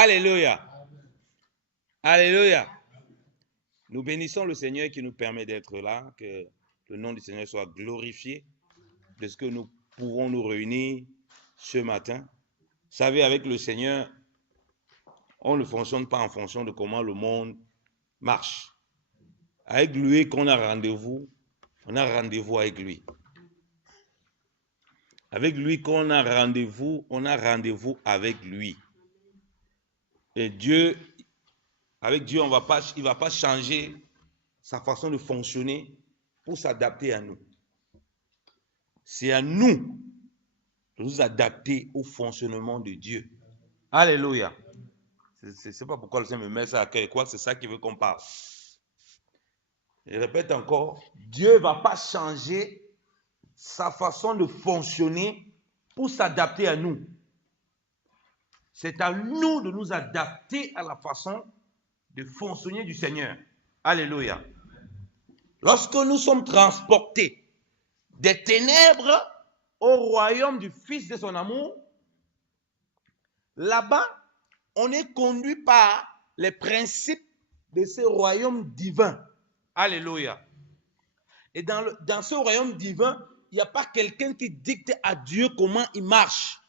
Alléluia. Alléluia. Nous bénissons le Seigneur qui nous permet d'être là, que le nom du Seigneur soit glorifié, de ce que nous pouvons nous réunir ce matin. Vous savez, avec le Seigneur, on ne fonctionne pas en fonction de comment le monde marche. Avec lui qu'on a rendez-vous, on a rendez-vous avec lui. Avec lui qu'on a rendez-vous, on a rendez-vous avec lui. Et Dieu, avec Dieu, il ne va pas changer sa façon de fonctionner pour s'adapter à nous. C'est à nous de nous adapter au fonctionnement de Dieu. Alléluia. C'est pas pourquoi le Seigneur me met ça à cœur. Quoi, c'est ça qu'il veut qu'on parle. Je répète encore, Dieu ne va pas changer sa façon de fonctionner pour s'adapter à nous. C'est à nous de nous adapter à la façon de fonctionner du Seigneur. Alléluia. Lorsque nous sommes transportés des ténèbres au royaume du Fils de son amour, là-bas, on est conduit par les principes de ce royaume divin. Alléluia. Et dans ce royaume divin, il n'y a pas quelqu'un qui dicte à Dieu comment il marche.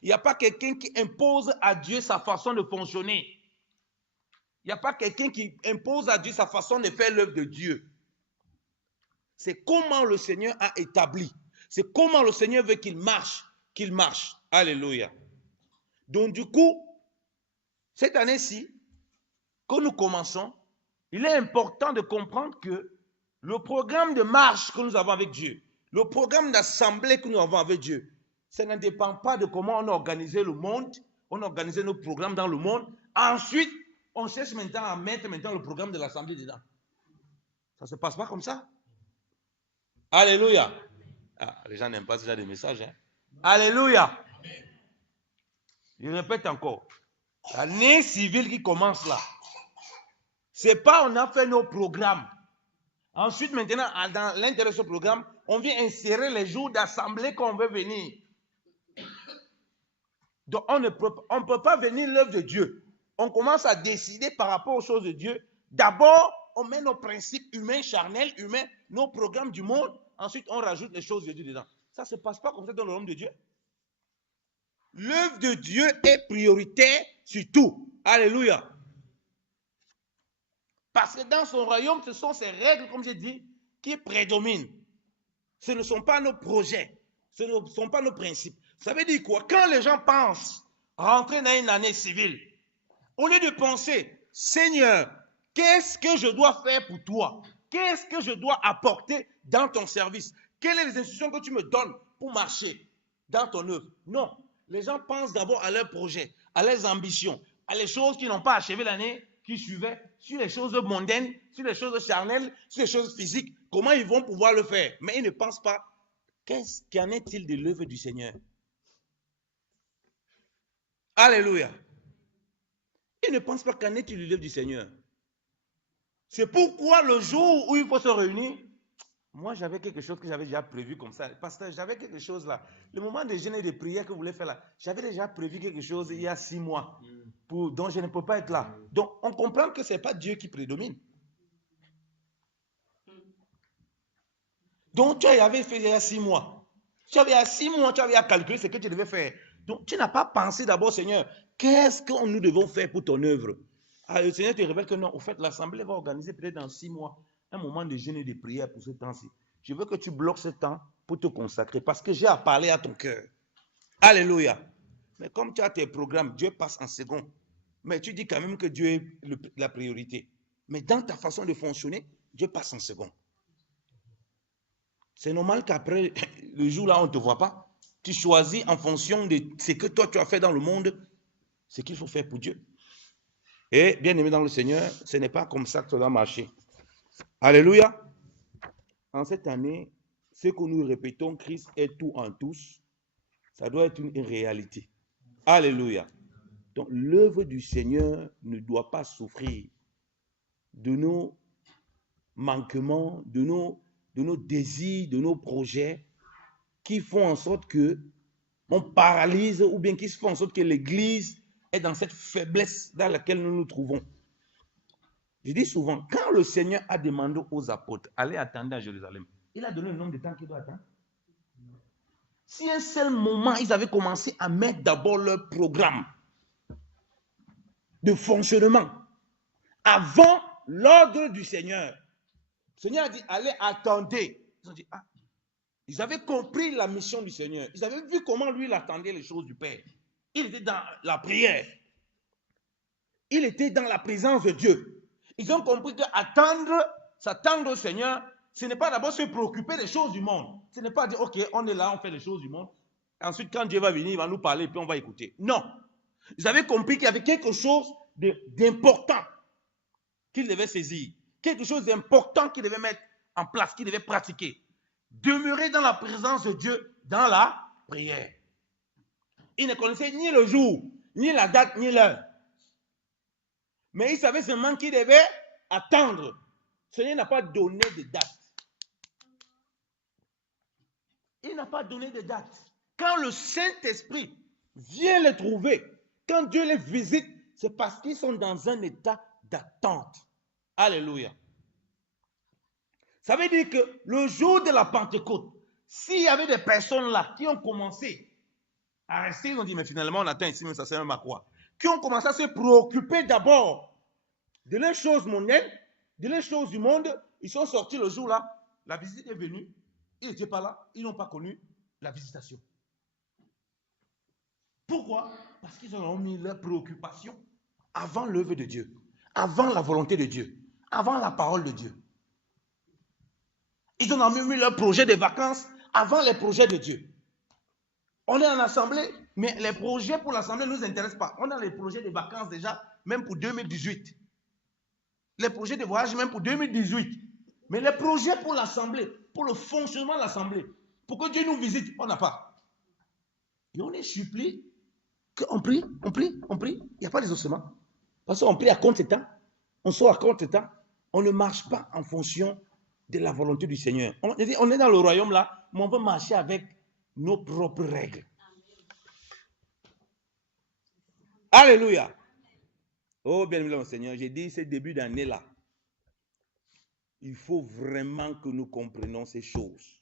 Il n'y a pas quelqu'un qui impose à Dieu sa façon de fonctionner. Il n'y a pas quelqu'un qui impose à Dieu sa façon de faire l'œuvre de Dieu. C'est comment le Seigneur a établi. C'est comment le Seigneur veut qu'il marche. Alléluia. Donc du coup, cette année-ci, quand nous commençons, il est important de comprendre que le programme de marche que nous avons avec Dieu, le programme d'assemblée que nous avons avec Dieu, ça ne dépend pas de comment on a organisé le monde, on a organisé nos programmes dans le monde. Ensuite, on cherche maintenant à mettre le programme de l'assemblée dedans. Ça ne se passe pas comme ça. Alléluia. Ah, les gens n'aiment pas ce genre de message. Hein? Alléluia. Je répète encore. L'année civile qui commence là, c'est pas on a fait nos programmes. Ensuite, maintenant, dans l'intérieur de ce programme, on vient insérer les jours d'assemblée qu'on veut venir. Donc, on ne peut pas venir l'œuvre de Dieu. On commence à décider par rapport aux choses de Dieu. D'abord, on met nos principes humains, charnels, humains, nos programmes du monde. Ensuite, on rajoute les choses de Dieu dedans. Ça ne se passe pas comme ça dans le royaume de Dieu. L'œuvre de Dieu est prioritaire sur tout. Alléluia. Parce que dans son royaume, ce sont ces règles, comme j'ai dit, qui prédominent. Ce ne sont pas nos projets. Ce ne sont pas nos principes. Ça veut dire quoi? Quand les gens pensent rentrer dans une année civile, au lieu de penser, Seigneur, qu'est-ce que je dois faire pour toi? Qu'est-ce que je dois apporter dans ton service? Quelles sont les instructions que tu me donnes pour marcher dans ton œuvre? Non. Les gens pensent d'abord à leurs projets, à leurs ambitions, à les choses qui n'ont pas achevé l'année qui suivait, sur les choses mondaines, sur les choses charnelles, sur les choses physiques. Comment ils vont pouvoir le faire? Mais ils ne pensent pas, qu'en est-il de l'œuvre du Seigneur? Alléluia. Ils ne pensent pas qu'en est-il de l'œuvre du Seigneur. C'est pourquoi le jour où il faut se réunir, moi j'avais quelque chose que j'avais déjà prévu comme ça. Pasteur, j'avais quelque chose là. Le moment de jeûne et de prière que vous voulez faire là, j'avais déjà prévu quelque chose il y a 6 mois, dont je ne peux pas être là. Donc on comprend que ce n'est pas Dieu qui prédomine. Donc tu avais fait il y a 6 mois. Tu avais à 6 mois, tu avais à calculer ce que tu devais faire. Donc tu n'as pas pensé d'abord, Seigneur, qu'est-ce que nous devons faire pour ton œuvre? Ah, le Seigneur te révèle que non, au fait, l'assemblée va organiser peut-être dans 6 mois un moment de jeûne et de prière pour ce temps-ci. Je veux que tu bloques ce temps pour te consacrer parce que j'ai à parler à ton cœur. Alléluia. Mais comme tu as tes programmes, Dieu passe en second. Mais tu dis quand même que Dieu est la priorité. Mais dans ta façon de fonctionner, Dieu passe en second. C'est normal qu'après le jour là, on ne te voit pas. Tu choisis en fonction de ce que toi tu as fait dans le monde, ce qu'il faut faire pour Dieu. Et bien aimé dans le Seigneur, ce n'est pas comme ça que ça doit marcher. Alléluia. En cette année, ce que nous répétons, Christ est tout en tous, ça doit être une réalité. Alléluia. Donc l'œuvre du Seigneur ne doit pas souffrir de nos manquements, de nos désirs, de nos projets qui font en sorte que on paralyse ou bien qui font en sorte que l'Église est dans cette faiblesse dans laquelle nous nous trouvons. Je dis souvent, quand le Seigneur a demandé aux apôtres, allez attendre à Jérusalem, il a donné le nombre de temps qu'ils doivent attendre. Si un seul moment, ils avaient commencé à mettre d'abord leur programme de fonctionnement avant l'ordre du Seigneur. Le Seigneur a dit, allez, attendez. Ils ont dit, ah. Ils avaient compris la mission du Seigneur. Ils avaient vu comment lui, il attendait les choses du Père. Il était dans la prière. Il était dans la présence de Dieu. Ils ont compris qu'attendre, s'attendre au Seigneur, ce n'est pas d'abord se préoccuper des choses du monde. Ce n'est pas dire, ok, on est là, on fait les choses du monde. Ensuite, quand Dieu va venir, il va nous parler et puis on va écouter. Non. Ils avaient compris qu'il y avait quelque chose d'important qu'ils devaient saisir. Quelque chose d'important qu'ils devaient mettre en place, qu'ils devaient pratiquer. Demeurer dans la présence de Dieu, dans la prière. Ils ne connaissaient ni le jour, ni la date, ni l'heure. Mais ils savaient seulement qu'ils devaient attendre. Le Seigneur n'a pas donné de date. Il n'a pas donné de date. Quand le Saint-Esprit vient les trouver, quand Dieu les visite, c'est parce qu'ils sont dans un état d'attente. Alléluia. Ça veut dire que le jour de la Pentecôte, s'il y avait des personnes là qui ont commencé à rester, ils ont dit, mais finalement on attend ici, mais ça sert même à quoi? Qui ont commencé à se préoccuper d'abord de les choses mondaines, de les choses du monde. Ils sont sortis le jour là, la visite est venue, ils n'étaient pas là, ils n'ont pas connu la visitation. Pourquoi? Parce qu'ils ont mis leurs préoccupations avant l'œuvre de Dieu, avant la volonté de Dieu, avant la parole de Dieu. Ils ont mis leur projet de vacances avant les projets de Dieu. On est en assemblée, mais les projets pour l'assemblée ne nous intéressent pas. On a les projets de vacances déjà, même pour 2018. Les projets de voyage, même pour 2018. Mais les projets pour l'assemblée, pour le fonctionnement de l'assemblée, pour que Dieu nous visite, on n'a pas. Et on est supplié qu'on prie, on prie, on prie. Il n'y a pas d'exaucement. Parce qu'on prie à contre-temps, on sort à contre-temps, on ne marche pas en fonction de la volonté du Seigneur. On est dans le royaume là, mais on veut marcher avec nos propres règles. Alléluia. Oh, bien-aimé mon Seigneur, j'ai dit ce début d'année là, il faut vraiment que nous comprenions ces choses.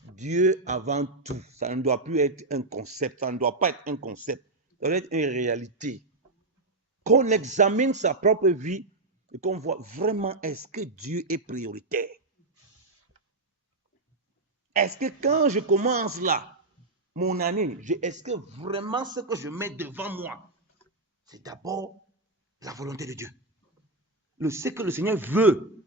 Dieu avant tout, ça ne doit plus être un concept, ça ne doit pas être un concept, ça doit être une réalité. Qu'on examine sa propre vie et qu'on voit vraiment est-ce que Dieu est prioritaire. Est-ce que quand je commence là, mon année, est-ce que vraiment ce que je mets devant moi, c'est d'abord la volonté de Dieu. Ce que le Seigneur veut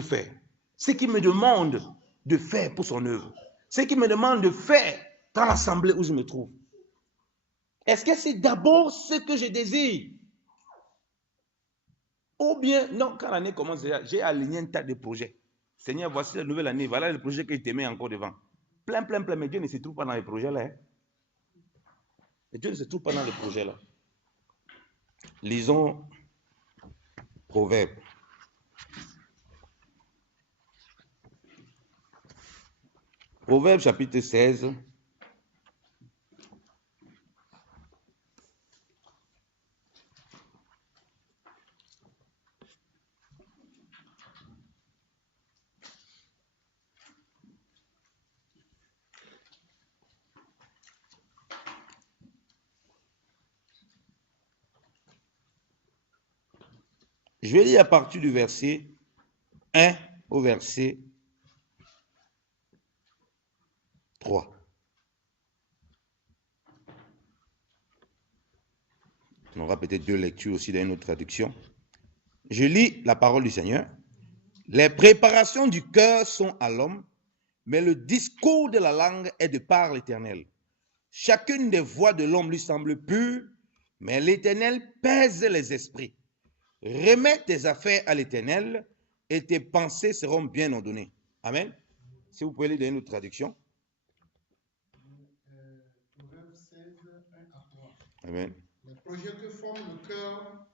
faire. Ce qu'il me demande de faire pour son œuvre. Ce qu'il me demande de faire dans l'assemblée où je me trouve. Est-ce que c'est d'abord ce que je désire? Ou bien, non, quand l'année commence déjà, j'ai aligné un tas de projets. Seigneur, voici la nouvelle année, voilà le projet que je te mets encore devant. Plein, mais Dieu ne se trouve pas dans les projets là. Hein? Et Dieu ne se trouve pas dans les projets là. Lisons Proverbe. Proverbe chapitre 16. Je vais lire à partir du verset 1 au verset 3. On aura peut-être deux lectures aussi dans une autre traduction. Je lis la parole du Seigneur. Les préparations du cœur sont à l'homme, mais le discours de la langue est de par l'Éternel. Chacune des voies de l'homme lui semble pure, mais l'Éternel pèse les esprits. Remets tes affaires à l'Éternel et tes pensées seront bien ordonnées. Amen. Si vous pouvez lire dans une autre traduction. Proverbe 16, 1 à 3. Amen. Les projets que forme le cœur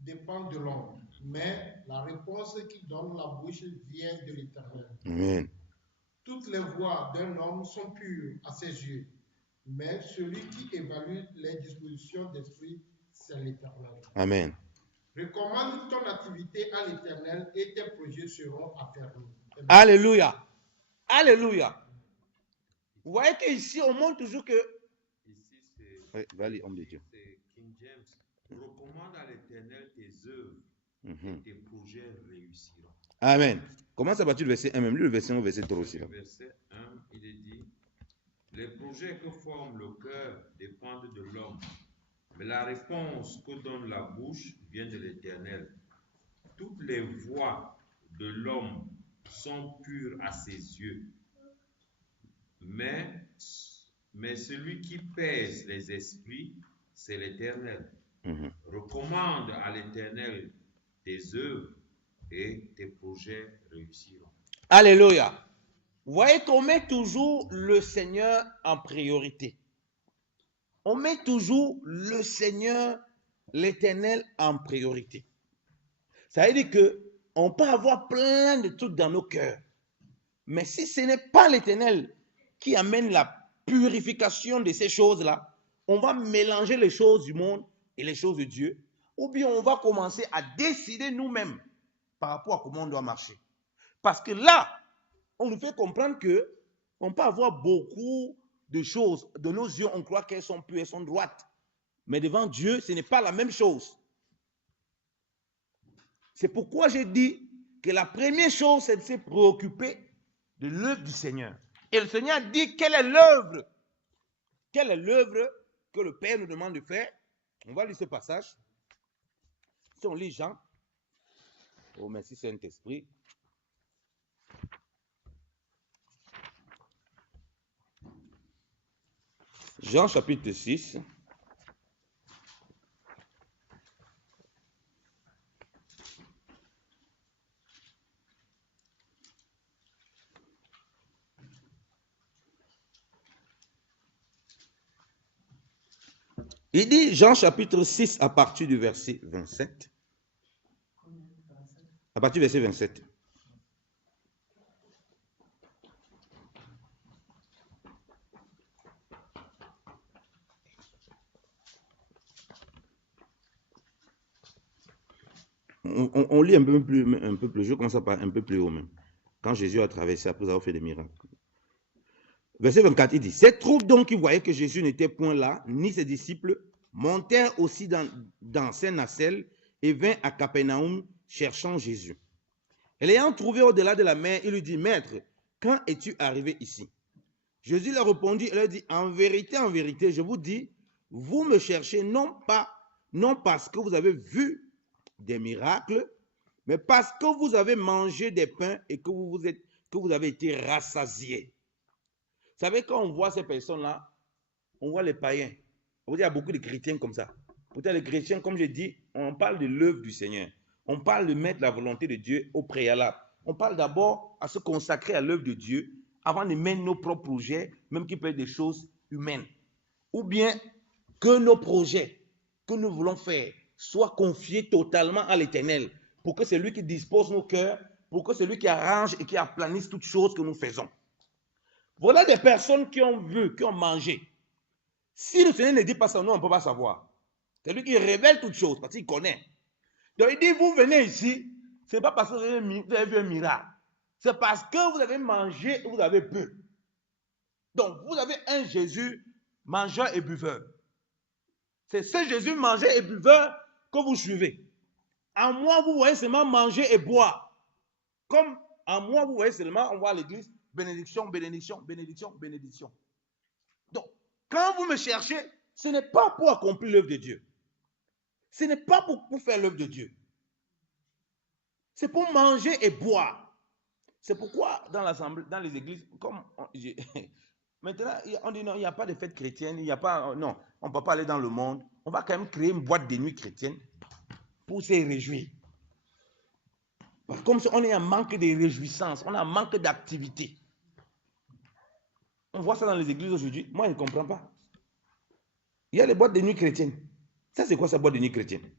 dépendent de l'homme, mais la réponse qui donne la bouche vient de l'Éternel. Amen. Toutes les voies d'un homme sont pures à ses yeux, mais celui qui évalue les dispositions d'esprit, c'est l'Éternel. Amen. Recommande ton activité à l'Éternel et tes projets seront affermis. Alléluia. Alléluia. Vous voyez qu'ici, on montre toujours que... Ici, c'est Oui, vas-y, homme de Dieu. c'est King James. Recommande à l'Éternel tes œuvres et tes projets réussiront. Amen. Commence à partir du verset 1 même. Lui, le verset 1, verset 3 aussi. Là. Verset 1, il est dit, les projets que forme le cœur dépendent de l'homme, mais la réponse que donne la bouche vient de l'Éternel. Toutes les voies de l'homme sont pures à ses yeux, mais celui qui pèse les esprits, c'est l'Éternel. Recommande à l'Éternel tes œuvres et tes projets réussiront. Alléluia. Vous voyez qu'on met toujours le Seigneur en priorité. On met toujours le Seigneur, l'Éternel en priorité. Ça veut dire qu'on peut avoir plein de trucs dans nos cœurs. Mais si ce n'est pas l'Éternel qui amène la purification de ces choses-là, on va mélanger les choses du monde et les choses de Dieu. Ou bien on va commencer à décider nous-mêmes par rapport à comment on doit marcher. Parce que là, on nous fait comprendre qu'on peut avoir beaucoup de choses. De nos yeux, on croit qu'elles sont pures, elles sont droites. Mais devant Dieu, ce n'est pas la même chose. C'est pourquoi j'ai dit que la première chose, c'est de se préoccuper de l'œuvre du Seigneur. Et le Seigneur dit quelle est l'œuvre. Quelle est l'œuvre que le Père nous demande de faire? On va lire ce passage. Si on lit Jean. Oh, merci Saint-Esprit. Jean chapitre 6. Il dit, Jean chapitre 6 à partir du verset 27. À partir du verset 27. On lit un peu plus, je commence par un peu plus haut même. Quand Jésus a traversé après avoir fait des miracles. Verset 24, il dit, ces troupes donc qui voyaient que Jésus n'était point là, ni ses disciples, montèrent aussi dans Saint-Nacelle et vinrent à Capernaum cherchant Jésus. Et l'ayant trouvé au-delà de la mer, il lui dit, Maître, quand es-tu arrivé ici? Jésus leur répondit et leur dit, en vérité, je vous dis, vous me cherchez non parce que vous avez vu des miracles, mais parce que vous avez mangé des pains et que vous avez été rassasiés. Vous savez, quand on voit ces personnes-là, on voit les païens. On va dire, il y a beaucoup de chrétiens comme ça. Peut-être les chrétiens, comme je dis, on parle de l'œuvre du Seigneur. On parle de mettre la volonté de Dieu au préalable. On parle d'abord à se consacrer à l'œuvre de Dieu avant de mettre nos propres projets, même qui peuvent être des choses humaines. Ou bien que nos projets que nous voulons faire soient confiés totalement à l'Éternel, pour que c'est lui qui dispose nos cœurs, pour que c'est lui qui arrange et qui aplanisse toutes choses que nous faisons. Voilà des personnes qui ont vu, qui ont mangé. Si le Seigneur ne dit pas ça, nous, on ne peut pas savoir. C'est lui qui révèle toutes choses, parce qu'il connaît. Donc il dit, vous venez ici, ce n'est pas parce que vous avez vu un miracle. C'est parce que vous avez mangé et vous avez bu. Donc vous avez un Jésus mangeur et buveur. C'est ce Jésus mangeur et buveur que vous suivez. En moi, vous voyez seulement manger et boire. Comme en moi, vous voyez seulement, on voit à l'église, bénédiction, bénédiction, bénédiction, bénédiction. Donc, quand vous me cherchez, ce n'est pas pour accomplir l'œuvre de Dieu. Ce n'est pas pour faire l'œuvre de Dieu. C'est pour manger et boire. C'est pourquoi dans l'assemblée, dans les églises, comme maintenant, on dit non, il n'y a pas de fête chrétienne, il n'y a pas, non, on ne peut pas aller dans le monde. On va quand même créer une boîte de nuit chrétienne pour se réjouir. Comme si on est en manque de réjouissance, on a un manque d'activité. On voit ça dans les églises aujourd'hui. Moi, je ne comprends pas. Il y a les boîtes de nuit chrétiennes. Ça, c'est quoi, cette boîte de nuit chrétienne?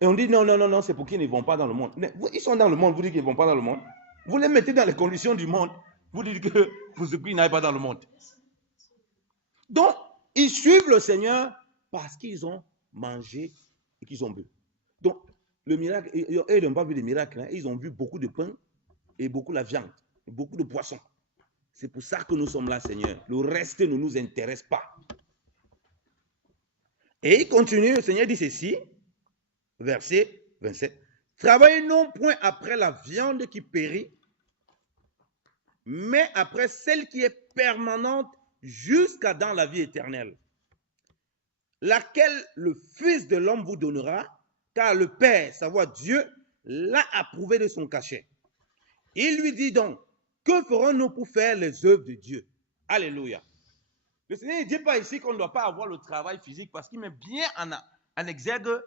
Et on dit non, non, non, non, c'est pour qu'ils ne vont pas dans le monde. Ils sont dans le monde, vous dites qu'ils ne vont pas dans le monde. Vous les mettez dans les conditions du monde. Vous dites que pour ceux qui n'aillent pas dans le monde. Donc, ils suivent le Seigneur parce qu'ils ont mangé et qu'ils ont bu. Donc, le miracle, ils n'ont pas vu de miracle, hein. Ils ont vu beaucoup de pain et beaucoup de viande, et beaucoup de poissons. C'est pour ça que nous sommes là, Seigneur. Le reste ne nous intéresse pas. Et il continue, le Seigneur dit ceci, verset 27. Travaillez non point après la viande qui périt, mais après celle qui est permanente jusqu'à dans la vie éternelle, laquelle le Fils de l'homme vous donnera, car le Père, savoir Dieu, l'a approuvé de son cachet. Il lui dit donc, que ferons-nous pour faire les œuvres de Dieu? Alléluia. Le Seigneur ne dit pas ici qu'on ne doit pas avoir le travail physique parce qu'il met bien en exergue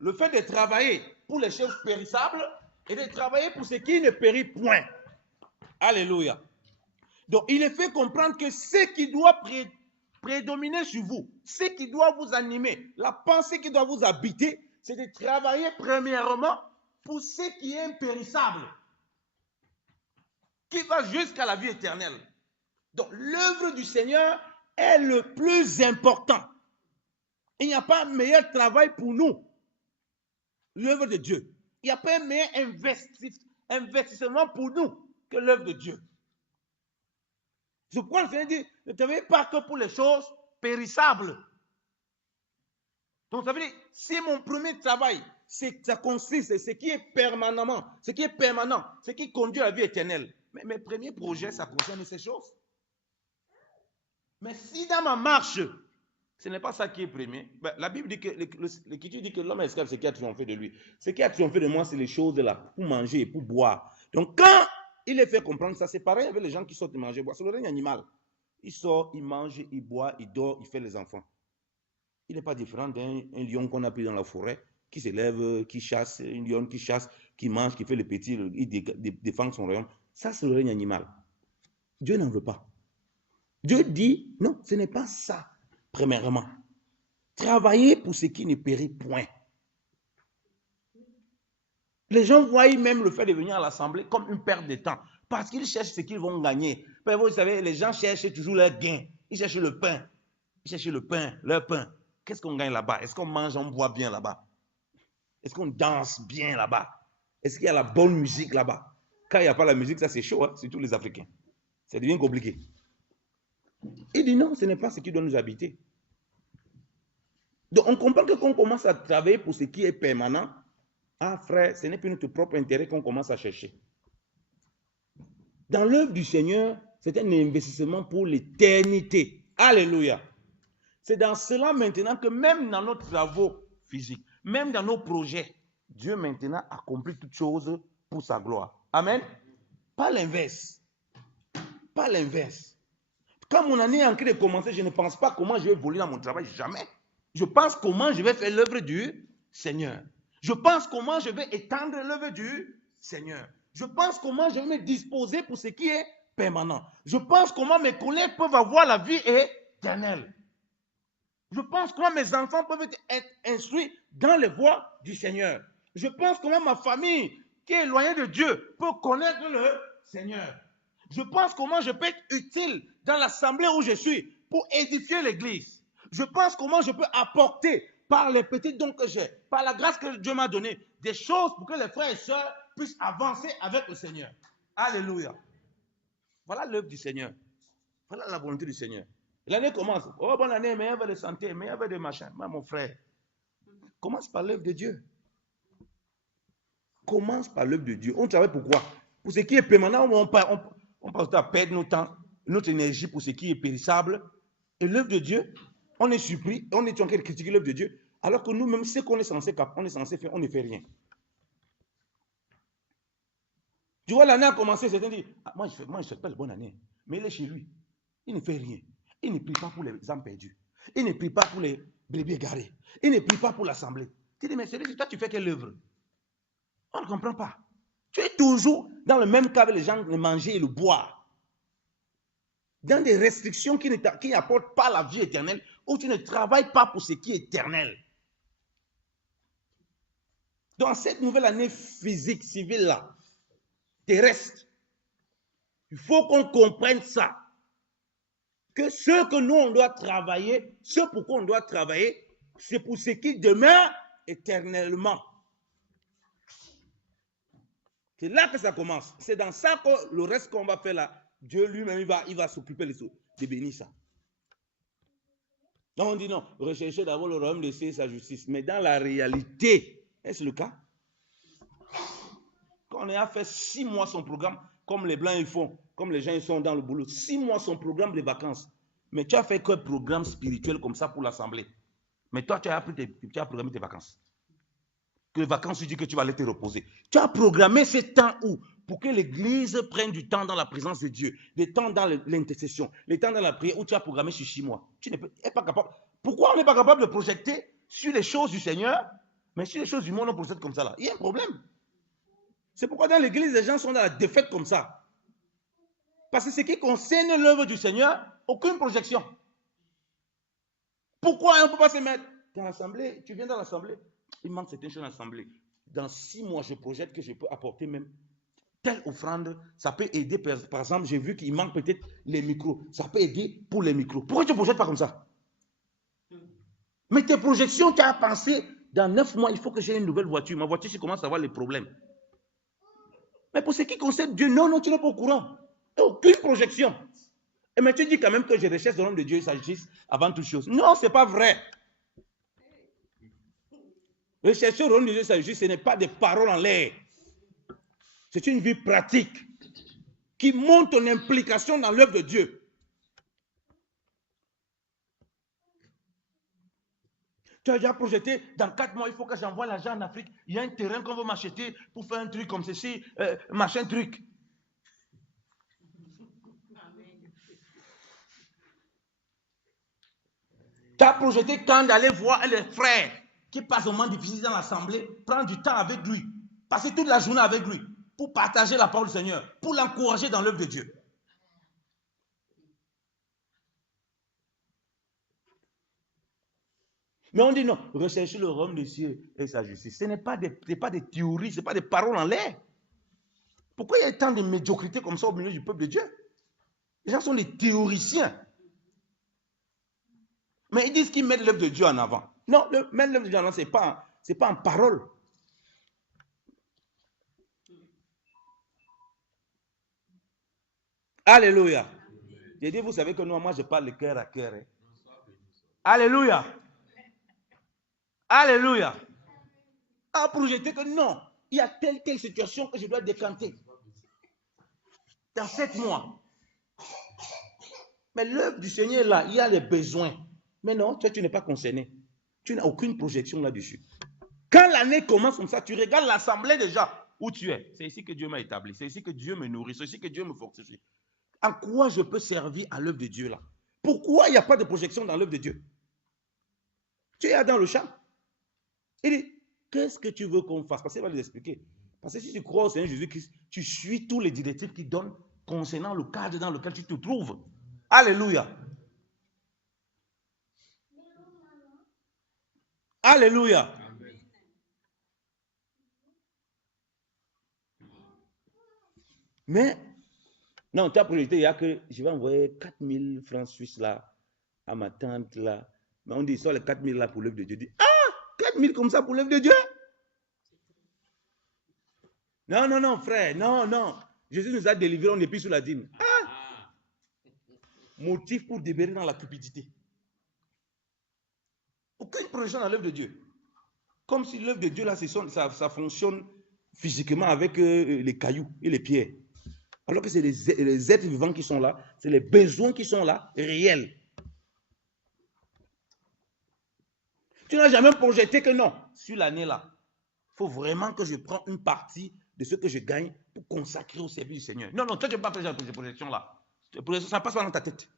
le fait de travailler pour les choses périssables et de travailler pour ce qui ne périt point. Alléluia. Donc, il est fait comprendre que ce qui doit prédominer sur vous, ce qui doit vous animer, la pensée qui doit vous habiter, c'est de travailler premièrement pour ce qui est impérissable, qui va jusqu'à la vie éternelle. Donc, l'œuvre du Seigneur est le plus important. Il n'y a pas un meilleur travail pour nous, l'œuvre de Dieu. Il n'y a pas un meilleur investissement pour nous que l'œuvre de Dieu. Je crois que le Seigneur dit, ne travaillez pas que pour les choses périssables. Donc, ça veut dire, si mon premier travail, ça consiste, c'est ce qui est permanent, ce qui conduit à la vie éternelle. Mais mes premiers projets, ça concerne ces choses. Mais si dans ma marche, ce n'est pas ça qui est premier, ben, la Bible dit que, l'Écriture dit que l'homme est esclave, ce qui a triomphé de lui. Ce qui a triomphé de moi, c'est les choses là, pour manger et pour boire. Donc, quand il est fait comprendre ça, c'est pareil avec les gens qui sortent de manger et boire. C'est le règne animal. Il sort, il mange, il boit, il dort, il fait les enfants. Il n'est pas différent d'un lion qu'on a pris dans la forêt, qui se lève, qui chasse, un lion qui chasse, qui mange, qui fait le petit, il défend son royaume. Ça, c'est le règne animal. Dieu n'en veut pas. Dieu dit, non, ce n'est pas ça, premièrement. Travaillez pour ce qui ne périt point. Les gens voient même le fait de venir à l'assemblée comme une perte de temps, parce qu'ils cherchent ce qu'ils vont gagner. Vous savez, les gens cherchent toujours leur gain. Ils cherchent le pain. Ils cherchent le pain, leur pain. Qu'est-ce qu'on gagne là-bas? Est-ce qu'on mange, on boit bien là-bas? Est-ce qu'on danse bien là-bas? Est-ce qu'il y a la bonne musique là-bas? Quand il n'y a pas la musique, ça c'est chaud, hein? C'est tous les Africains. Ça devient compliqué. Il dit non, ce n'est pas ce qui doit nous habiter. Donc on comprend que quand on commence à travailler pour ce qui est permanent, ah frère, ce n'est plus notre propre intérêt qu'on commence à chercher. Dans l'œuvre du Seigneur, c'est un investissement pour l'éternité. Alléluia. C'est dans cela maintenant que même dans nos travaux physiques, même dans nos projets, Dieu maintenant accomplit toutes choses pour sa gloire. Amen. Pas l'inverse. Pas l'inverse. Quand mon année est en train de commencer, je ne pense pas comment je vais voler dans mon travail. Jamais. Je pense comment je vais faire l'œuvre du Seigneur. Je pense comment je vais étendre l'œuvre du Seigneur. Je pense comment je vais me disposer pour ce qui est permanent. Je pense comment mes collègues peuvent avoir la vie éternelle. Je pense comment mes enfants peuvent être instruits dans les voies du Seigneur. Je pense comment ma famille qui est éloignée de Dieu peut connaître le Seigneur. Je pense comment je peux être utile dans l'assemblée où je suis pour édifier l'église. Je pense comment je peux apporter par les petits dons que j'ai, par la grâce que Dieu m'a donnée, des choses pour que les frères et sœurs puissent avancer avec le Seigneur. Alléluia. Voilà l'œuvre du Seigneur. Voilà la volonté du Seigneur. L'année commence. Oh, bonne année, meilleur de santé, meilleur de machin. Mais mon frère, commence par l'œuvre de Dieu. Commence par l'œuvre de Dieu. On travaille pour quoi? Pour ce qui est permanent, on passe à perdre notre temps, notre énergie pour ce qui est périssable. Et l'œuvre de Dieu, on est surpris, on est en train de critiquer l'œuvre de Dieu, alors que nous-mêmes, ce qu'on est censé faire, on ne fait rien. Tu vois, l'année a commencé, certains disent, ah, moi je ne souhaite pas la bonne année, mais il est chez lui. Il ne fait rien. Il ne prie pas pour les âmes perdues. Il ne prie pas pour les brebis égarés. Il ne prie pas pour l'assemblée. Tu dis, mais celui-ci, toi, tu fais quelle œuvre? On ne comprend pas. Tu es toujours dans le même cas avec les gens, le manger et le boire. Dans des restrictions qui n'apportent pas la vie éternelle, où tu ne travailles pas pour ce qui est éternel. Dans cette nouvelle année physique, civile là, terrestre, il faut qu'on comprenne ça. que ce que nous, on doit travailler, ce pourquoi on doit travailler, c'est pour ce qui demeure éternellement. C'est là que ça commence. C'est dans ça que le reste qu'on va faire là, Dieu lui-même, il va s'occuper de bénir ça. Donc on dit non, recherchez d'abord le royaume de Dieu et sa justice. Mais dans la réalité, est-ce le cas? Quand on a fait 6 mois son programme, comme les Blancs ils font, comme les gens ils sont dans le boulot, 6 mois son programme de vacances. Mais tu as fait que programme spirituel comme ça pour l'assemblée. Mais toi, tu as programmé tes vacances. Que les vacances, tu dis que tu vas aller te reposer. Tu as programmé ce temps où? Pour que l'église prenne du temps dans la présence de Dieu, des temps dans l'intercession, les temps dans la prière où tu as programmé sur 6 mois. Tu n'es pas capable. Pourquoi on n'est pas capable de projeter sur les choses du Seigneur, mais sur les choses du monde, on projette comme ça là? Il y a un problème. C'est pourquoi dans l'église, les gens sont dans la défaite comme ça. Parce que ce qui concerne l'œuvre du Seigneur, aucune projection. Pourquoi on ne peut pas se mettre dans l'assemblée? Tu viens dans l'assemblée, il manque certaines choses dans l'assemblée. Dans 6 mois, je projette que je peux apporter même telle offrande. Ça peut aider, par exemple, j'ai vu qu'il manque peut-être les micros. Ça peut aider pour les micros. Pourquoi tu ne projettes pas comme ça? Mais tes projections, tu as pensé, dans 9 mois, il faut que j'ai une nouvelle voiture. Ma voiture, je commence à avoir les problèmes. Mais pour ce qui concerne Dieu, non, tu n'es pas au courant. Aucune projection. Et mais tu dis quand même que je recherche le nom de Dieu et sa justice avant toute chose. Non, ce n'est pas vrai. Rechercher le nom de Dieu et sa justice, ce n'est pas des paroles en l'air. C'est une vie pratique qui montre ton implication dans l'œuvre de Dieu. Tu as déjà projeté, dans 4 mois, il faut que j'envoie l'argent en Afrique. Il y a un terrain qu'on veut m'acheter pour faire un truc comme ceci, machin truc. Tu as projeté quand d'aller voir les frères qui passent un moment difficile dans l'assemblée, prendre du temps avec lui, passer toute la journée avec lui, pour partager la parole du Seigneur, pour l'encourager dans l'œuvre de Dieu. Mais on dit non, rechercher le royaume de Dieu et sa justice. Ce n'est pas des théories, ce n'est pas des paroles en l'air. Pourquoi il y a tant de médiocrité comme ça au milieu du peuple de Dieu? Les gens sont des théoriciens. Mais ils disent qu'ils mettent l'œuvre de Dieu en avant. Non, mettre l'œuvre de Dieu en avant, ce n'est pas en parole. Alléluia. J'ai dit, vous savez que moi, je parle de cœur à cœur. Hein? Alléluia. Alléluia. À projeter que non, il y a telle situation que je dois décanter. Dans 7 mois. Mais l'œuvre du Seigneur là, il y a les besoins. Mais non, toi, tu n'es pas concerné. Tu n'as aucune projection là-dessus. Quand l'année commence comme ça, tu regardes l'assemblée déjà où tu es. C'est ici que Dieu m'a établi. C'est ici que Dieu me nourrit. C'est ici que Dieu me fortifie. En quoi je peux servir à l'œuvre de Dieu là? Pourquoi il n'y a pas de projection dans l'œuvre de Dieu? Tu es dans le champ. Il dit, qu'est-ce que tu veux qu'on fasse? Parce qu'il va nous expliquer. Parce que si tu crois au Seigneur Jésus-Christ, tu suis tous les directives qu'il donne concernant le cadre dans lequel tu te trouves. Alléluia. Alléluia. Mais, non, tu as projeté, il y a que je vais envoyer 4000 francs suisses là, à ma tante là. Mais on dit, sort les 4000 là pour l'œuvre de Dieu. Dit, 4000 comme ça pour l'œuvre de Dieu? Non, frère, non. Jésus nous a délivrés, on n'est plus sous la dîme. Motif pour demeurer dans la cupidité. Aucune projection dans l'œuvre de Dieu. Comme si l'œuvre de Dieu là, ça fonctionne physiquement avec les cailloux et les pierres. Alors que c'est les êtres vivants qui sont là, c'est les besoins qui sont là, réels. Tu n'as jamais projeté que non, sur l'année là, il faut vraiment que je prenne une partie de ce que je gagne pour consacrer au service du Seigneur. Non, toi tu ne peux pas faire cette projection là. Ça ne passe pas dans ta tête.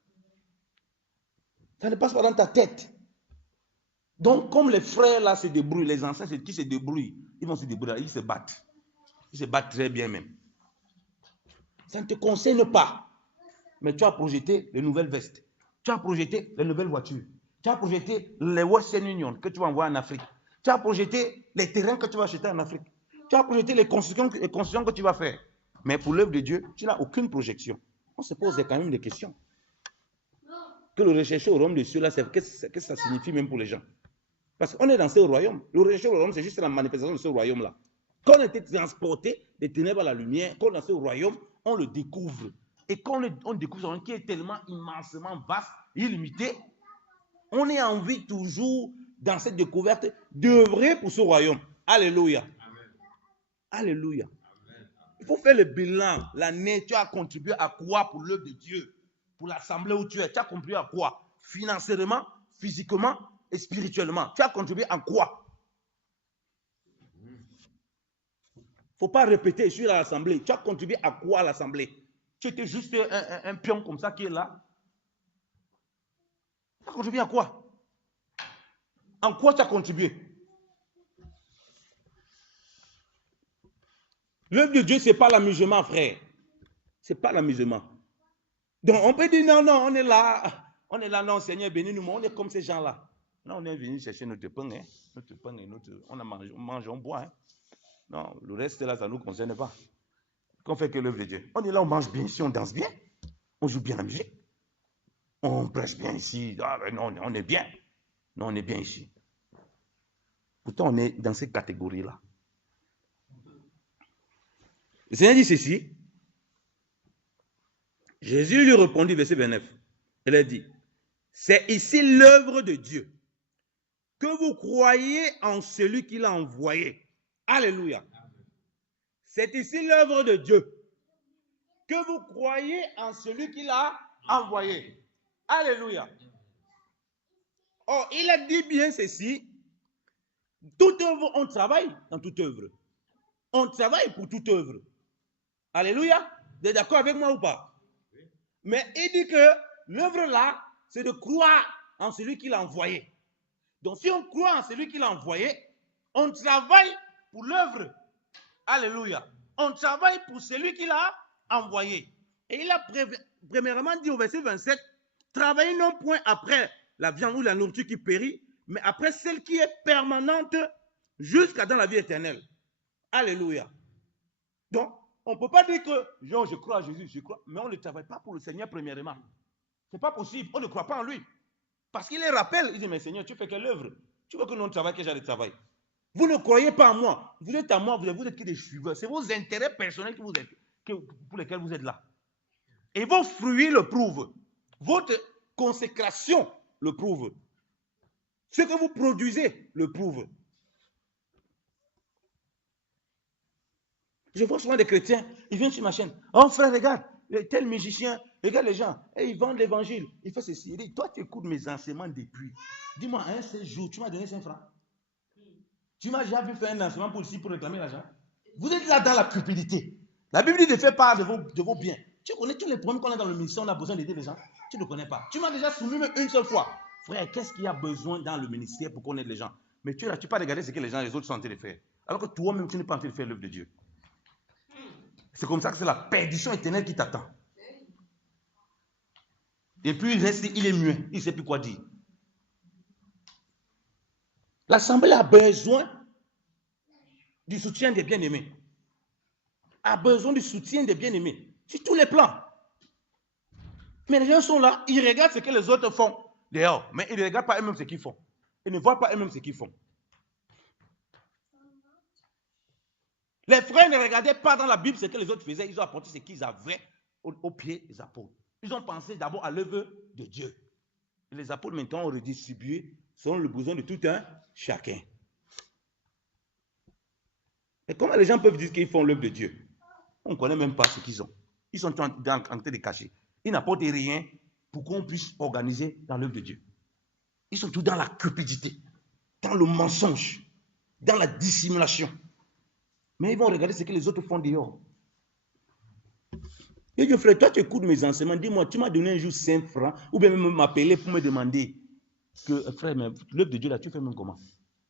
Ça ne passe pas dans ta tête. Donc, comme les frères là se débrouillent, les anciens qui se débrouillent, ils vont se débrouiller, ils se battent. Ils se battent très bien même. Ça ne te concerne pas. Mais tu as projeté les nouvelles vestes. Tu as projeté les nouvelles voitures. Tu as projeté les Western Union que tu vas envoyer en Afrique. Tu as projeté les terrains que tu vas acheter en Afrique. Tu as projeté les constructions que tu vas faire. Mais pour l'œuvre de Dieu, tu n'as aucune projection. On se pose quand même des questions. que le rechercher au royaume des cieux, là, qu'est-ce que ça signifie même pour les gens? Parce qu'on est dans ce royaume. Le rechercher au royaume, c'est juste la manifestation de ce royaume-là. Quand on était transporté des ténèbres à la lumière, quand dans ce royaume, on le découvre. Et quand on découvre ce royaume qui est tellement immensement vaste, illimité, on est envie toujours, dans cette découverte, d'œuvrer pour ce royaume. Alléluia. Amen. Alléluia. Amen. Il faut faire le bilan. L'année, tu as contribué à quoi pour l'œuvre de Dieu? Pour l'assemblée où tu es, tu as contribué à quoi? Financièrement, physiquement et spirituellement. Tu as contribué à quoi? Il ne faut pas répéter, je suis à l'assemblée. Tu as contribué à quoi à l'assemblée? Tu étais juste un pion comme ça qui est là. Tu as contribué à quoi? En quoi tu as contribué? L'œuvre de Dieu, ce n'est pas l'amusement, frère. Ce n'est pas l'amusement. Donc, on peut dire, non, on est là, non, Seigneur, bénis-nous, on est comme ces gens-là. Là, on est venu chercher notre pain, hein, on mange, on boit. Hein. Non, le reste, là, ça ne nous concerne pas. Qu'on fait que l'œuvre de Dieu. On est là, on mange bien ici, on danse bien, on joue bien la musique, on prêche bien ici, non, on est bien. Non, on est bien ici. Pourtant, on est dans ces catégories-là. Le Seigneur dit ceci. Jésus lui répondit, verset 29. Il a dit, c'est ici l'œuvre de Dieu, que vous croyez en celui qui l'a envoyé. Alléluia. C'est ici l'œuvre de Dieu, que vous croyez en celui qui l'a envoyé. Alléluia. Or, il a dit bien ceci, toute œuvre, on travaille dans toute œuvre. On travaille pour toute œuvre. Alléluia. Vous êtes d'accord avec moi ou pas? Mais il dit que l'œuvre là, c'est de croire en celui qui l'a envoyé. Donc si on croit en celui qui l'a envoyé, on travaille pour l'œuvre. Alléluia. On travaille pour celui qui l'a envoyé. Et il a premièrement dit au verset 27, travaillez non point après la viande ou la nourriture qui périt, mais après celle qui est permanente jusqu'à dans la vie éternelle. Alléluia. Donc, on ne peut pas dire que je crois à Jésus, je crois, mais on ne travaille pas pour le Seigneur premièrement. Ce n'est pas possible, on ne croit pas en lui. Parce qu'il les rappelle, il dit, mais Seigneur, tu fais quelle œuvre? Tu veux que nous travaillions, que j'aille travailler? Vous ne croyez pas en moi, vous êtes à moi, vous êtes que des suiveurs. C'est vos intérêts personnels pour lesquels vous êtes là. Et vos fruits le prouvent. Votre consécration le prouve. Ce que vous produisez le prouve. Je vois souvent des chrétiens, ils viennent sur ma chaîne. Oh frère, regarde, tel musicien, regarde les gens, et ils vendent l'évangile. Il fait ceci. Il dit, toi tu écoutes mes enseignements depuis. Dis-moi, un seul jour, tu m'as donné 5 francs. Tu m'as déjà vu faire un enseignement pour réclamer l'argent. Vous êtes là dans la cupidité. La Bible dit de faire part de vos biens. Tu connais tous les problèmes qu'on a dans le ministère, on a besoin d'aider les gens. Tu ne connais pas. Tu m'as déjà soumis une seule fois. Frère, qu'est-ce qu'il y a besoin dans le ministère pour qu'on aide les gens? Mais tu n'as pas regardé ce que les autres sont en train de faire. Alors que toi-même, tu n'es pas en train de faire l'œuvre de Dieu. C'est comme ça que c'est la perdition éternelle qui t'attend. Et puis il reste, il est muet, il ne sait plus quoi dire. L'Assemblée a besoin du soutien des bien-aimés. A besoin du soutien des bien-aimés. Sur tous les plans. Mais les gens sont là, ils regardent ce que les autres font dehors, mais ils ne regardent pas eux-mêmes ce qu'ils font. Ils ne voient pas eux-mêmes ce qu'ils font. Les frères ne regardaient pas dans la Bible ce que les autres faisaient. Ils ont apporté ce qu'ils avaient au pied des apôtres. Ils ont pensé d'abord à l'œuvre de Dieu. Et les apôtres maintenant ont redistribué selon le besoin de tout un chacun. Et comment les gens peuvent dire qu'ils font l'œuvre de Dieu? On ne connaît même pas ce qu'ils ont. Ils sont en train de cacher. Ils n'apportent rien pour qu'on puisse organiser dans l'œuvre de Dieu. Ils sont tous dans la cupidité, dans le mensonge, dans la dissimulation. Mais ils vont regarder ce que les autres font dehors. Et je dis, frère, toi tu écoutes mes enseignements, dis-moi, tu m'as donné un jour 5 francs, ou bien même m'appeler pour me demander que, frère, l'œuvre de Dieu là, tu fais même comment?